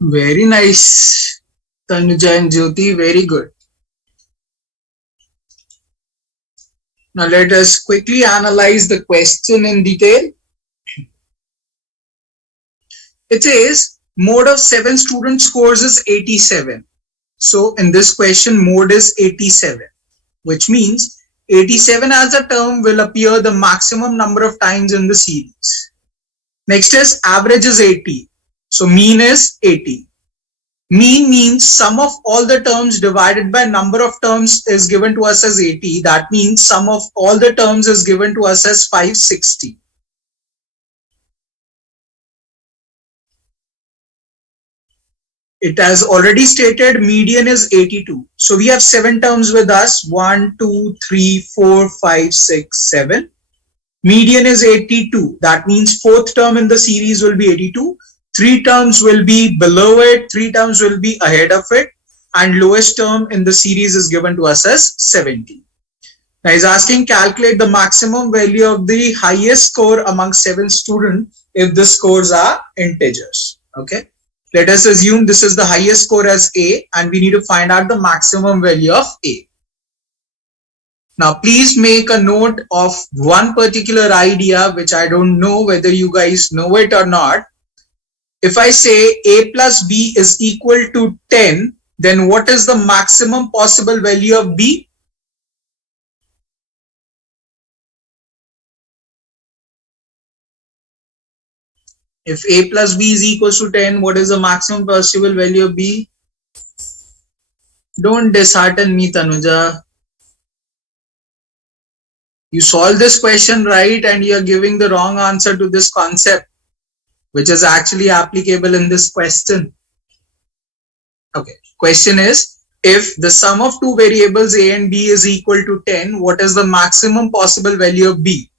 Very nice, Tanuja and Jyoti, very good. Now let us quickly analyze the question in detail. It says mode of 7 student scores is 87. So in this question, mode is 87, which means 87 as a term will appear the maximum number of times in the series. Next is average is 80. So mean is 80. Mean means sum of all the terms divided by number of terms is given to us as 80. That means sum of all the terms is given to us as 560. It has already stated median is 82. So we have 7 terms with us. 1, 2, 3, 4, 5, 6, 7. Median is 82. That means fourth term in the series will be 82. 3 terms will be below it. 3 terms will be ahead of it. And lowest term in the series is given to us as 70. Now he's asking calculate the maximum value of the highest score among 7 students if the scores are integers. Okay. Let us assume this is the highest score as A and we need to find out the maximum value of A. Now please make a note of one particular idea which I don't know whether you guys know it or not. If I say A plus B is equal to 10, then what is the maximum possible value of B? If A plus B is equal to 10, what is the maximum possible value of B? Don't dishearten me, Tanuja. You solve this question right and you are giving the wrong answer to this concept, which is actually applicable in this question. Okay, question is, if the sum of two variables A and B is equal to 10, what is the maximum possible value of B?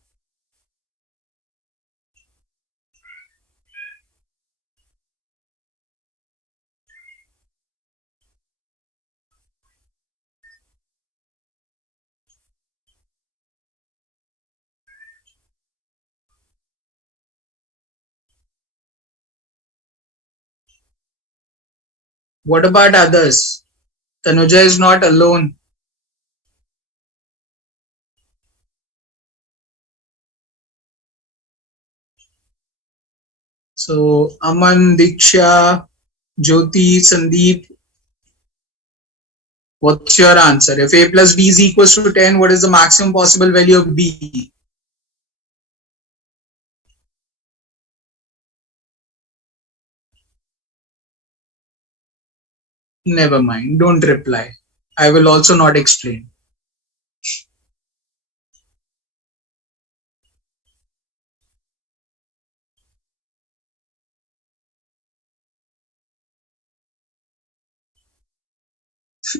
What about others? Tanuja is not alone. So Aman, Diksha, Jyoti, Sandeep, what's your answer? If A plus B is equal to 10, what is the maximum possible value of B? Never mind, don't reply. I will also not explain.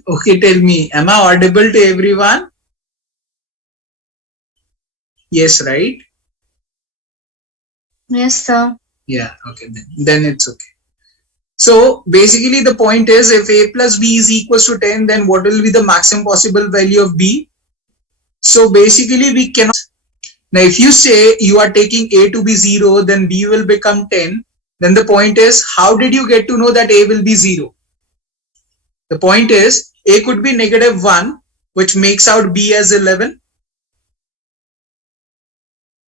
Okay, tell me, am I audible to everyone? Yes, right? Yes, sir. Yeah, okay, then it's okay. So basically the point is if A plus B is equals to 10, then what will be the maximum possible value of B? So basically we cannot. Now if you say you are taking A to be 0, then B will become 10. Then the point is, how did you get to know that A will be 0? The point is, A could be negative 1, which makes out B as 11.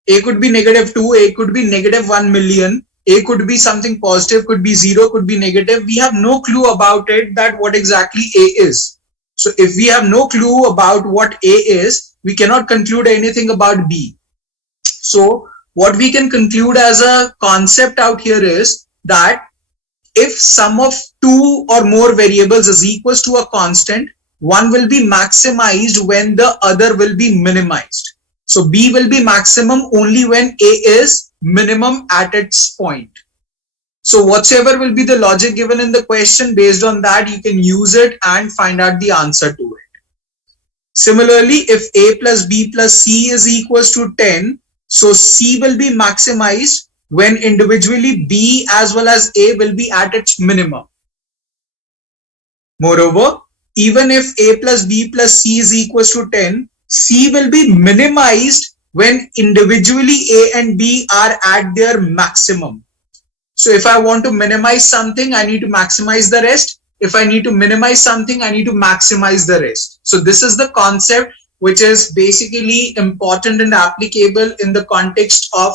A could be negative 2, A could be negative 1 million, A could be something positive, could be 0, could be negative. We have no clue about it, that what exactly A is. So if we have no clue about what A is, we cannot conclude anything about B. So what we can conclude as a concept out here is that if sum of two or more variables is equals to a constant, one will be maximized when the other will be minimized. So B will be maximum only when A is minimum at its point. So whatsoever will be the logic given in the question, based on that you can use it and find out the answer to it. Similarly, if A plus B plus C is equals to 10, so C will be maximized when individually B as well as A will be at its minimum. Moreover, even if A plus B plus C is equals to 10, C will be minimized when individually A and B are at their maximum. So if I want to minimize something, I need to maximize the rest. If I need to minimize something, I need to maximize the rest. So this is the concept which is basically important and applicable in the context of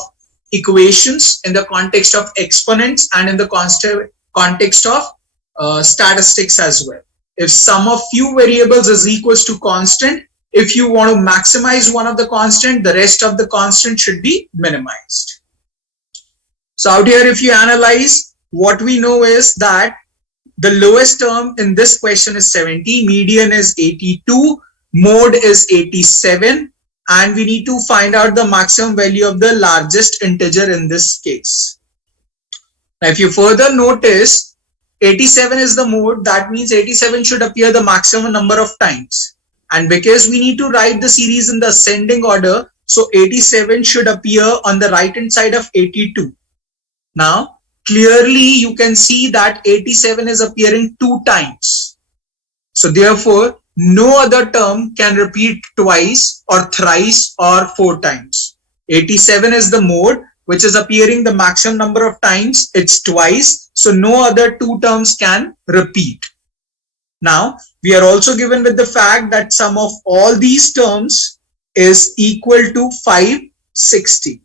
equations, in the context of exponents, and in the context of statistics as well. If sum of few variables is equals to constant, if you want to maximize one of the constant, the rest of the constant should be minimized. So out here, if you analyze, what we know is that the lowest term in this question is 70, median is 82, mode is 87, and we need to find out the maximum value of the largest integer in this case. Now, if you further notice, 87 is the mode, that means 87 should appear the maximum number of times. And because we need to write the series in the ascending order, so 87 should appear on the right hand side of 82. Now, clearly you can see that 87 is appearing 2 times. So therefore, no other term can repeat twice or thrice or 4 times. 87 is the mode which is appearing the maximum number of times. It's twice. So no other 2 terms can repeat. Now, we are also given with the fact that sum of all these terms is equal to 560.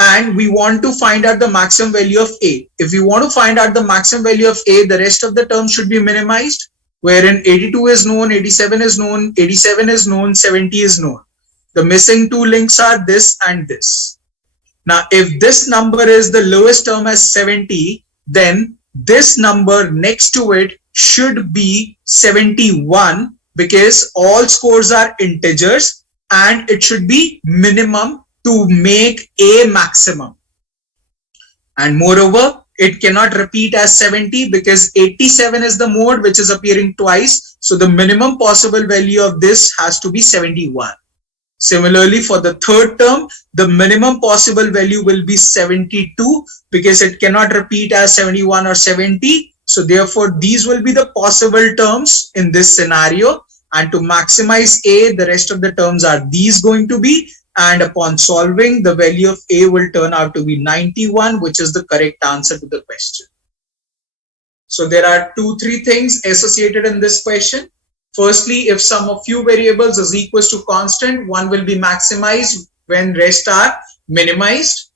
And we want to find out the maximum value of A. If we want to find out the maximum value of A, the rest of the terms should be minimized, wherein 82 is known, 87 is known, 87 is known, 70 is known. The missing 2 links are this and this. Now, if this number is the lowest term as 70, then this number next to it should be 71 because all scores are integers and it should be minimum to make A maximum. And moreover, it cannot repeat as 70 because 87 is the mode which is appearing twice. So the minimum possible value of this has to be 71. Similarly, for the third term, the minimum possible value will be 72 because it cannot repeat as 71 or 70. So therefore, these will be the possible terms in this scenario. And to maximize A, the rest of the terms are these going to be. And upon solving, the value of A will turn out to be 91, which is the correct answer to the question. So there are 2-3 things associated in this question. Firstly, if sum of few variables is equals to constant, one will be maximized when rest are minimized.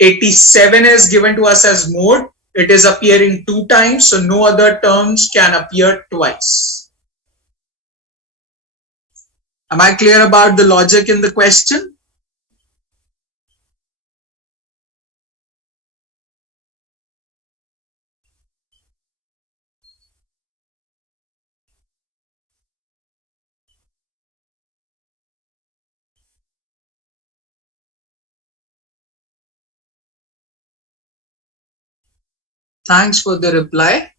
87 is given to us as mode. It is appearing 2 times, so no other terms can appear twice. Am I clear about the logic in the question? Thanks for the reply.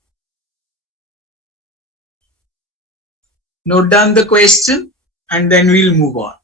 Note down the question and then we'll move on.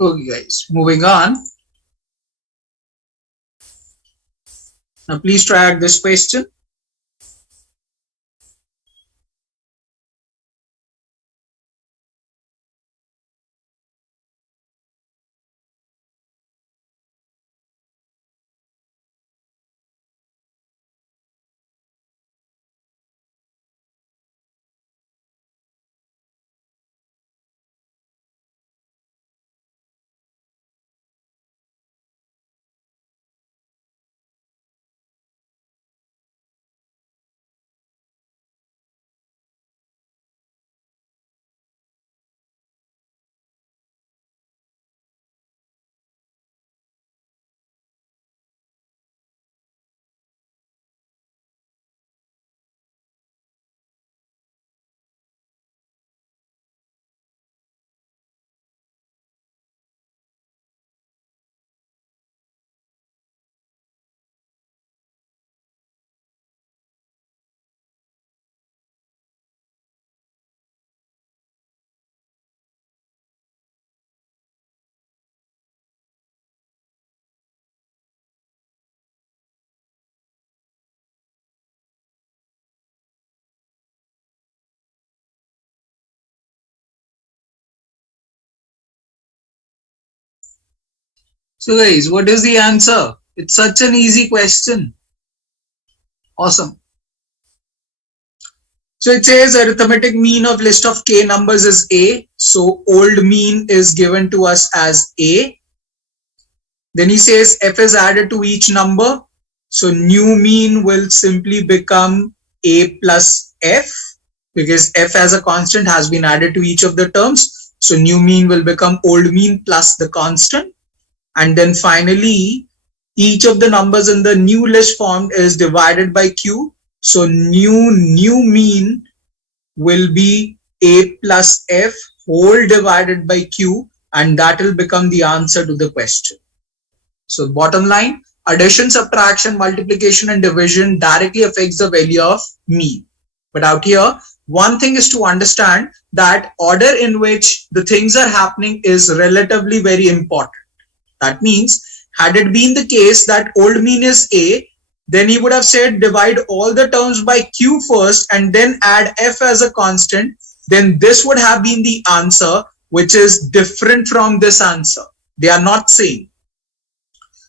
Okay guys, moving on. Now please try out this question. So guys, what is the answer? It's such an easy question. Awesome. So it says arithmetic mean of list of k numbers is a. So old mean is given to us as a. Then he says f is added to each number. So new mean will simply become a plus f, because f as a constant has been added to each of the terms. So new mean will become old mean plus the constant. And then finally, each of the numbers in the new list formed is divided by q. So new mean will be a plus f whole divided by q, and that will become the answer to the question. So bottom line, addition, subtraction, multiplication and division directly affects the value of mean. But out here, one thing is to understand that order in which the things are happening is relatively very important. That means, had it been the case that old mean is a, then he would have said divide all the terms by q first and then add f as a constant. Then this would have been the answer, which is different from this answer. They are not same.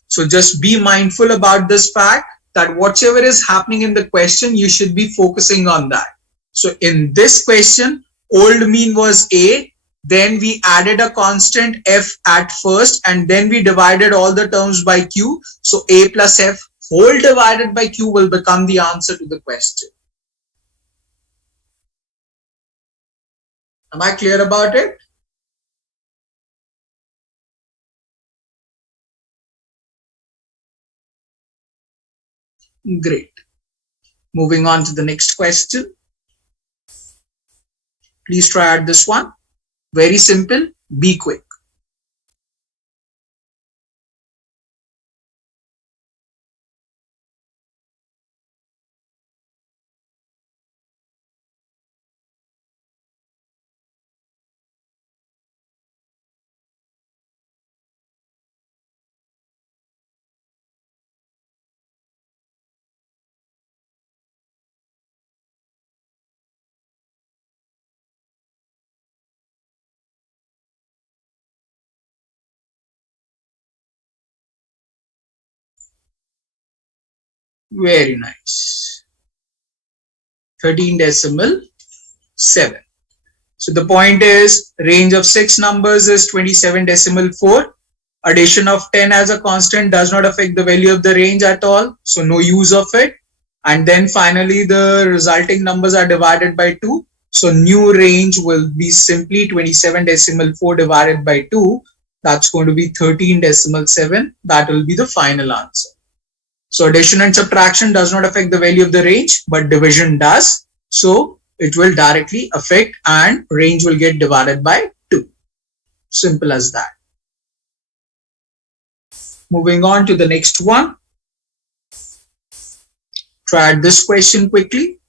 So just be mindful about this fact that whatever is happening in the question, you should be focusing on that. So in this question, old mean was a, then we added a constant f at first, and then we divided all the terms by q. So a plus f whole divided by q will become the answer to the question. Am I clear about it? Great. Moving on to the next question. Please try out this one. Very simple. Be quick. Very nice. 13.7. So the point is, range of 6 numbers is 27.4. Addition of 10 as a constant does not affect the value of the range at all. So no use of it. And then finally, the resulting numbers are divided by 2. So new range will be simply 27.4 divided by 2. That's going to be 13.7. That will be the final answer. So addition and subtraction does not affect the value of the range, but division does. So it will directly affect, and range will get divided by 2. Simple as that. Moving on to the next one. Try this question quickly.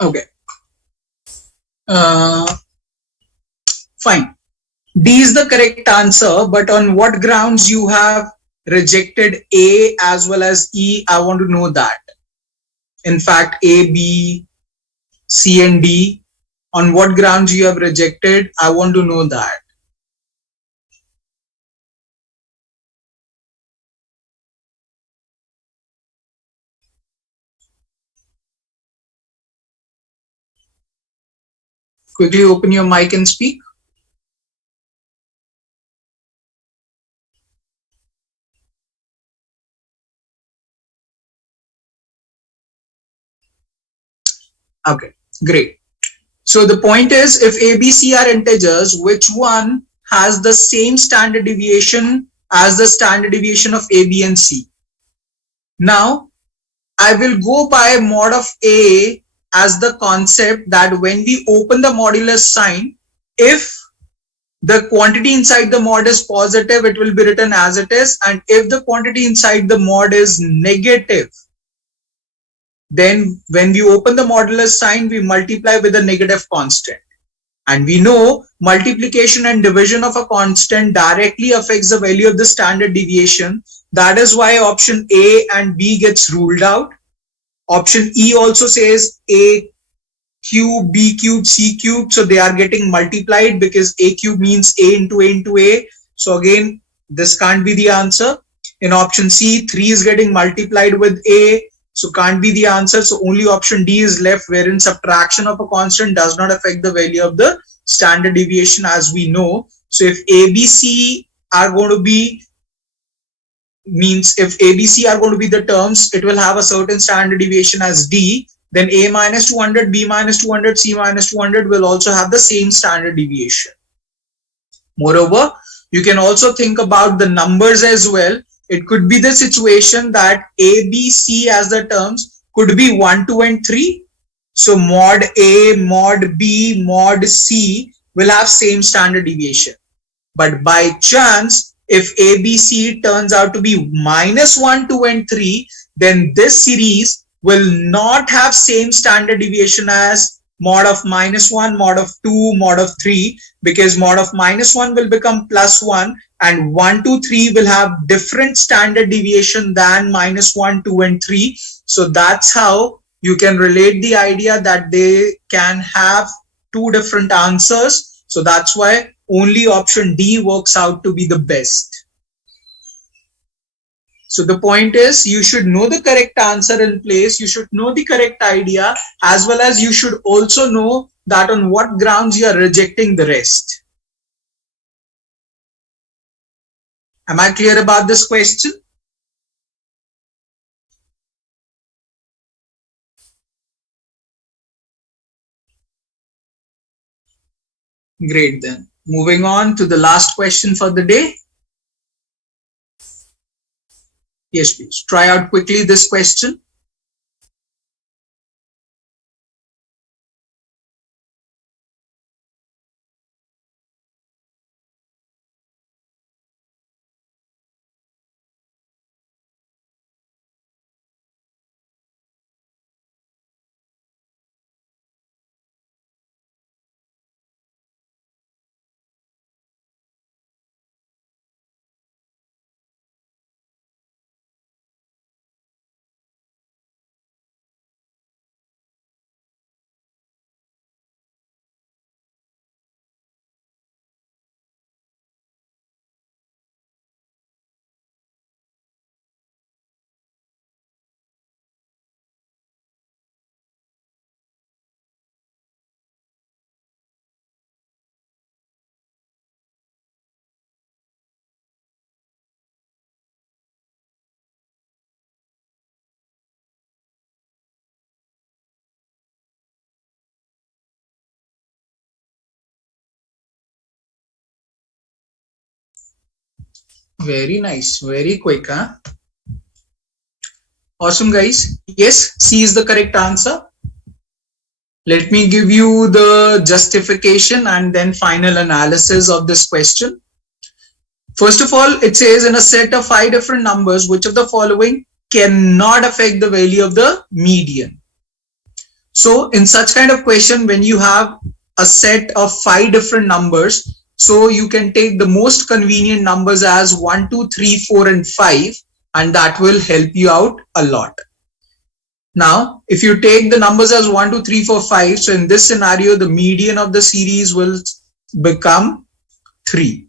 Okay. Fine. D is the correct answer, but on what grounds you have rejected A as well as E? I want to know that. In fact, A, B, C, and D. On what grounds you have rejected? I want to know that. Quickly open your mic and speak. Okay, great. So the point is, if A, B, C are integers, which one has the same standard deviation as the standard deviation of A, B, and C? Now, I will go by mod of A as the concept that when we open the modulus sign, if the quantity inside the mod is positive, it will be written as it is. And if the quantity inside the mod is negative, then when we open the modulus sign, we multiply with a negative constant. And we know multiplication and division of a constant directly affects the value of the standard deviation. That is why option A and B gets ruled out. Option E also says A cube, B cube, C cube. So they are getting multiplied because A cube means A into A into A. So again, this can't be the answer. In option C, 3 is getting multiplied with A. So can't be the answer. So only option D is left, wherein subtraction of a constant does not affect the value of the standard deviation, as we know. So if A, B, C are going to be if A, B, C are going to be the terms, it will have a certain standard deviation as D. Then A minus 200, B minus 200, C minus 200 will also have the same standard deviation. Moreover, you can also think about the numbers as well. It could be the situation that A, B, C as the terms could be 1, 2, and 3. So mod A, mod B, mod C will have same standard deviation. But by chance, if A, B, C turns out to be minus 1, 2, and 3, then this series will not have same standard deviation as mod of minus 1, mod of 2, mod of 3, because mod of minus 1 will become plus 1 and 1, 2, 3 will have different standard deviation than minus 1, 2, and 3. So that's how you can relate the idea that they can have two different answers. So that's why only option D works out to be the best. So the point is, you should know the correct answer in place. You should know the correct idea, as well as you should also know that on what grounds you are rejecting the rest. Am I clear about this question? Great then. Moving on to the last question for the day. Yes, please. Try out quickly this question. Very nice. Very quick, huh? Awesome, guys. Yes, C is the correct answer. Let me give you the justification and then final analysis of this question. First of all, it says in a set of 5 different numbers, which of the following cannot affect the value of the median? So in such kind of question, when you have a set of 5 different numbers, so you can take the most convenient numbers as 1, 2, 3, 4, and 5, and that will help you out a lot. Now, if you take the numbers as 1, 2, 3, 4, 5, so in this scenario, the median of the series will become 3.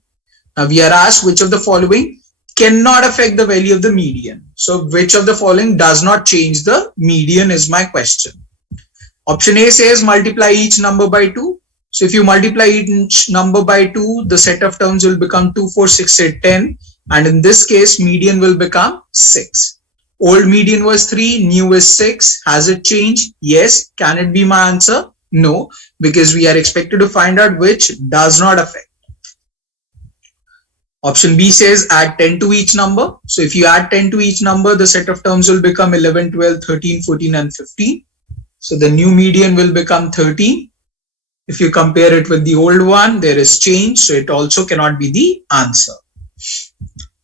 Now, we are asked which of the following cannot affect the value of the median. So, which of the following does not change the median is my question. Option A says multiply each number by 2. So, if you multiply each number by 2, the set of terms will become 2, 4, 6, 8, 10. And in this case, median will become 6. Old median was 3, new is 6. Has it changed? Yes. Can it be my answer? No, because we are expected to find out which does not affect. Option B says add 10 to each number. So if you add 10 to each number, the set of terms will become 11, 12, 13, 14, and 15. So the new median will become 13. If you compare it with the old one, there is change. So it also cannot be the answer.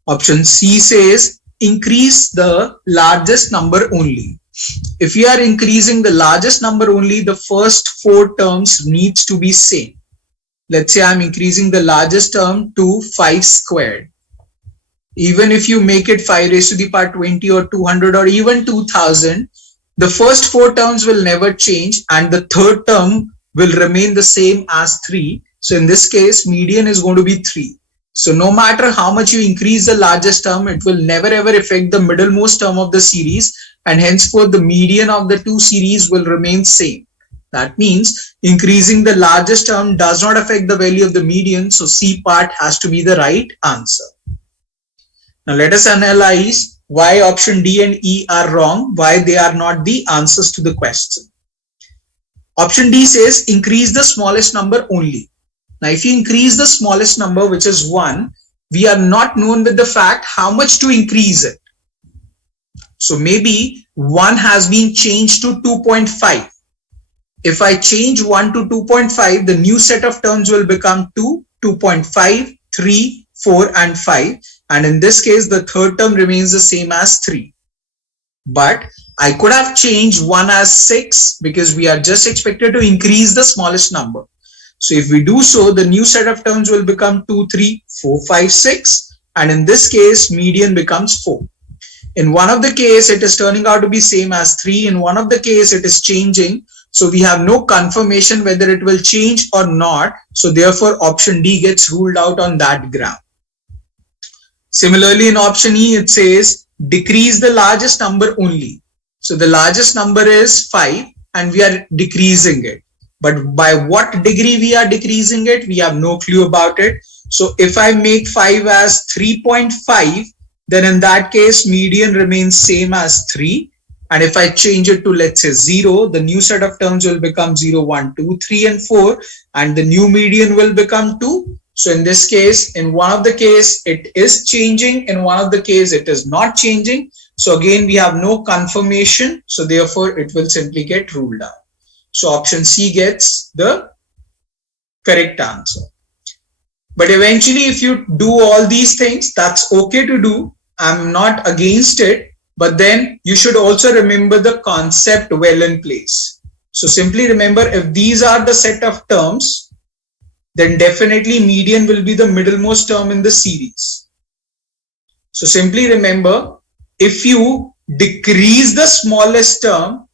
Option C says increase the largest number only. If you are increasing the largest number only, the first 4 terms needs to be same. Let's say I'm increasing the largest term to 5 squared. Even if you make it 5 raised to the power 20 or 200 or even 2000, the first 4 terms will never change and the third term will remain the same as 3. So in this case, median is going to be 3. So no matter how much you increase the largest term, it will never ever affect the middlemost term of the series, and henceforth the median of the 2 series will remain same. That means increasing the largest term does not affect the value of the median, so C part has to be the right answer. Now let us analyze why option D and E are wrong, why they are not the answers to the question. Option D says increase the smallest number only. Now, if you increase the smallest number, which is 1, we are not known with the fact how much to increase it. So maybe 1 has been changed to 2.5. If I change 1 to 2.5, the new set of terms will become 2, 2.5, 3, 4, and 5. And in this case, the third term remains the same as 3. But I could have changed 1 as 6 because we are just expected to increase the smallest number. So if we do so, the new set of terms will become 2, 3, 4, 5, 6. And in this case, median becomes 4. In one of the case, it is turning out to be same as 3. In one of the case, it is changing. So we have no confirmation whether it will change or not. So therefore, option D gets ruled out on that ground. Similarly, in option E, it says decrease the largest number only. So the largest number is 5 and we are decreasing it. But by what degree we are decreasing it, we have no clue about it. So if I make 5 as 3.5, then in that case, median remains same as 3. And if I change it to, let's say, 0, the new set of terms will become 0, 1, 2, 3, and 4. And the new median will become 2. So in this case, in one of the case, it is changing. In one of the case, it is not changing. So again, we have no confirmation. So therefore, it will simply get ruled out. So option C gets the correct answer. But eventually, if you do all these things, that's okay to do. I'm not against it. But then you should also remember the concept well in place. So simply remember, if these are the set of terms, then definitely median will be the middlemost term in the series. So simply remember, if you decrease the smallest term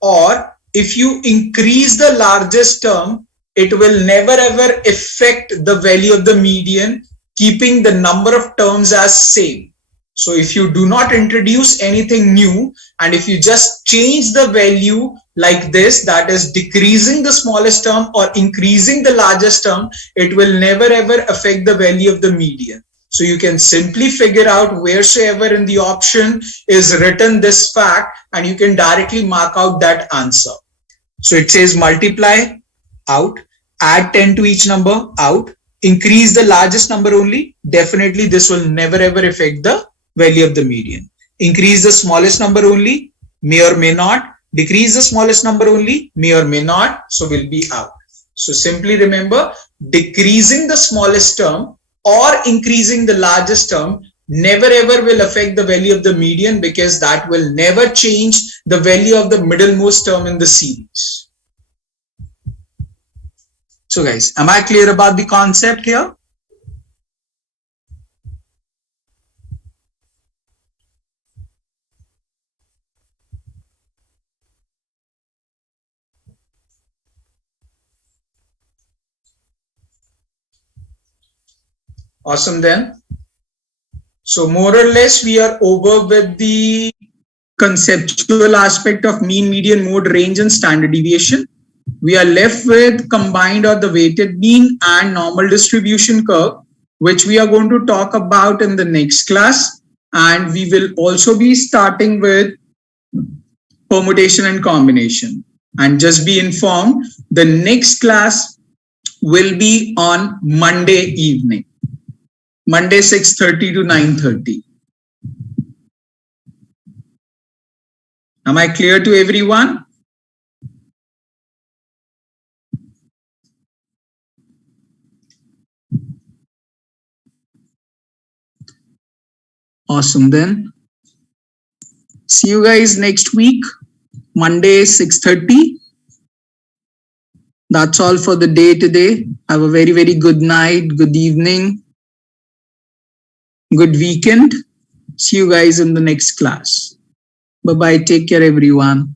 or if you increase the largest term, it will never ever affect the value of the median, keeping the number of terms as same. So if you do not introduce anything new and if you just change the value like this, that is decreasing the smallest term or increasing the largest term, it will never ever affect the value of the median. So you can simply figure out wheresoever in the option is written this fact and you can directly mark out that answer. So it says multiply, out, add 10 to each number, out, increase the largest number only, definitely this will never ever affect the value of the median. Increase the smallest number only, may or may not, decrease the smallest number only, may or may not, so will be out. So simply remember, decreasing the smallest term or increasing the largest term never ever will affect the value of the median, because that will never change the value of the middlemost term in the series. So guys, am I clear about the concept here? Awesome then. So more or less we are over with the conceptual aspect of mean, median, mode, range and standard deviation. We are left with combined or the weighted mean and normal distribution curve, which we are going to talk about in the next class. And we will also be starting with permutation and combination. And just be informed, the next class will be on Monday evening, Monday 6:30 to 9:30. Am I clear to everyone? Awesome then. See you guys next week, Monday 6:30. That's all for the day today. Have a very, very good night, good evening, good weekend. See you guys in the next class. Bye-bye. Take care, everyone.